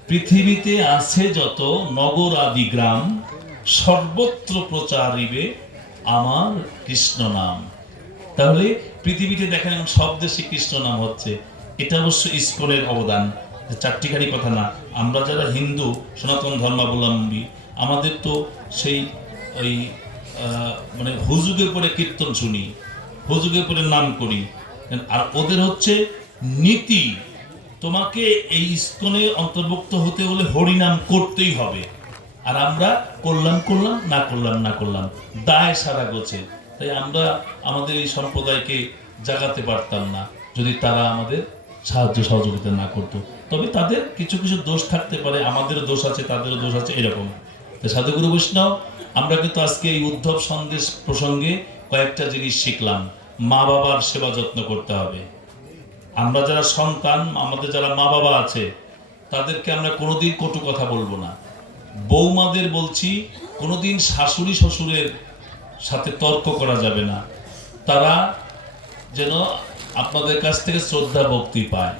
পৃথিবীতে আছে যত নগর আদি গ্রাম, সর্বত্র প্রচারিবে আমার কৃষ্ণ নাম। তাহলে পৃথিবীতে দেখেন সব দেশে কৃষ্ণ নাম হচ্ছে। এটা অবশ্য ইস্কনের অবদান, চারটিখানি কথা না। আমরা যারা হিন্দু সনাতন ধর্মাবলম্বী, আমাদের তো সেই ওই মানে হুজুগে পরে কীর্তন শুনি, হুজুগে পরে নাম করি। আর ওদের হচ্ছে নীতি, তোমাকে এই ইস্কনে অন্তর্ভুক্ত হতে হলে হরিনাম করতেই হবে। আর আমরা করলাম না করলাম দায় সারা গোছে। তাই আমরা আমাদের এই সম্প্রদায়কে জাগাতে পারতাম না যদি তারা আমাদের সাহায্য সহযোগিতা না করতো। তবে তাদের কিছু কিছু দোষ থাকতে পারে, আমাদেরও দোষ আছে, তাদেরও দোষ আছে, এরকম। তো সাধুগুরু বৈষ্ণব, আমরা কিন্তু আজকে এই উদ্ধব সন্দেশ প্রসঙ্গে কয়েকটা জিনিস শিখলাম। মা বাবার সেবা যত্ন করতে হবে। আমরা যারা সন্তান, আমাদের যারা মা বাবা আছে, তাদেরকে আমরা কোনোদিন কটু কথা বলবো না। বৌমাদের বলছি, কোনোদিন শাশুড়ি শ্বশুরের সাথে তর্ক করা যাবে না। তারা যেন আপনাদের কাছ থেকে শ্রদ্ধা ভক্তি পায়।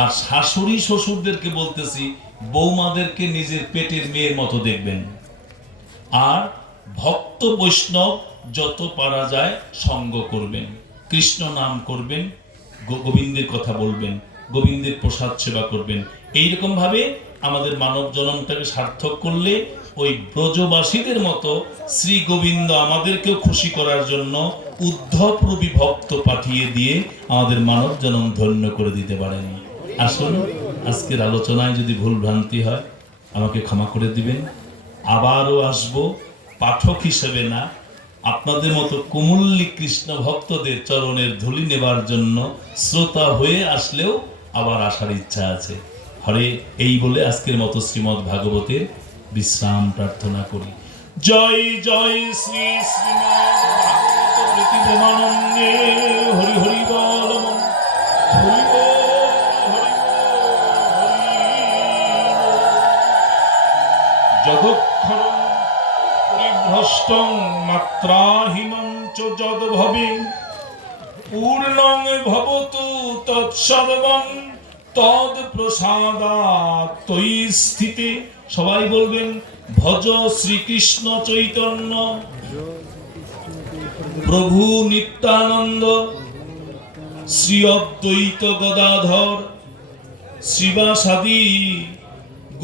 আর শাশুড়ি শ্বশুরদেরকে বলতেছি, বৌমাদেরকে নিজের পেটের মেয়ের মতো দেখবেন। আর ভক্ত বৈষ্ণব যত পারা যায় সঙ্গ করবেন, কৃষ্ণ নাম করবেন, গোবিন্দের কথা বলবেন, গোবিন্দের প্রসাদ সেবা করবেন। এইরকম ভাবে আমাদের মানব জন্মটাকে সার্থক করলে ওই ব্রজবাসীদের মতো শ্রী গোবিন্দ আমাদেরকেও খুশি করার জন্য উদ্ধবরূপী ভক্ত পাঠিয়ে দিয়ে আমাদের মানব জন্ম ধন্য করে দিতে পারেন। আসুন, আজকের আলোচনায় যদি ভুল ভ্রান্তি হয় আমাকে ক্ষমা করে দিবেন। আবারও আসবো পাঠক হিসেবে না, আপনাদের মতো কুমুল্লি কৃষ্ণ ভক্তদের চরণের ধুলি নেবার জন্য শ্রোতা হয়ে আসলেও আবার আসার ইচ্ছা আছে। হরে, এই বলে আজকের মতো শ্রীমদ্ ভাগবতের বিশ্রাম প্রার্থনা করি। জয় জয় শ্রী শ্রীমদ্ ভাগবত প্রীতি প্রেমানন্দে। হরি হরি বল, হরি বল, হরি যদক্ষরং পরিভ্রষ্টং মাত্রাহীনং চ যদ্ভবে পূর্ণং ভবতু তৎসর্বং তৎপ্রসাদাৎ ত্বয়ি স্থিতে। সবাই বলবেন, ভজ শ্রীকৃষ্ণ চৈতন্য প্রভু নিত্যানন্দ শ্রী অদ্বৈত গদাধর শ্রীবাসাদি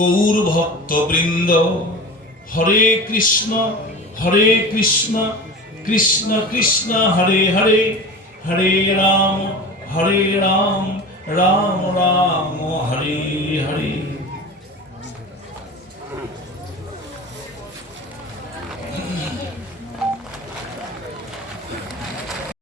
গৌর ভক্ত বৃন্দ। হরে কৃষ্ণ কৃষ্ণ কৃষ্ণ হরে হরে, হরে রাম রাম রাম হরে হরে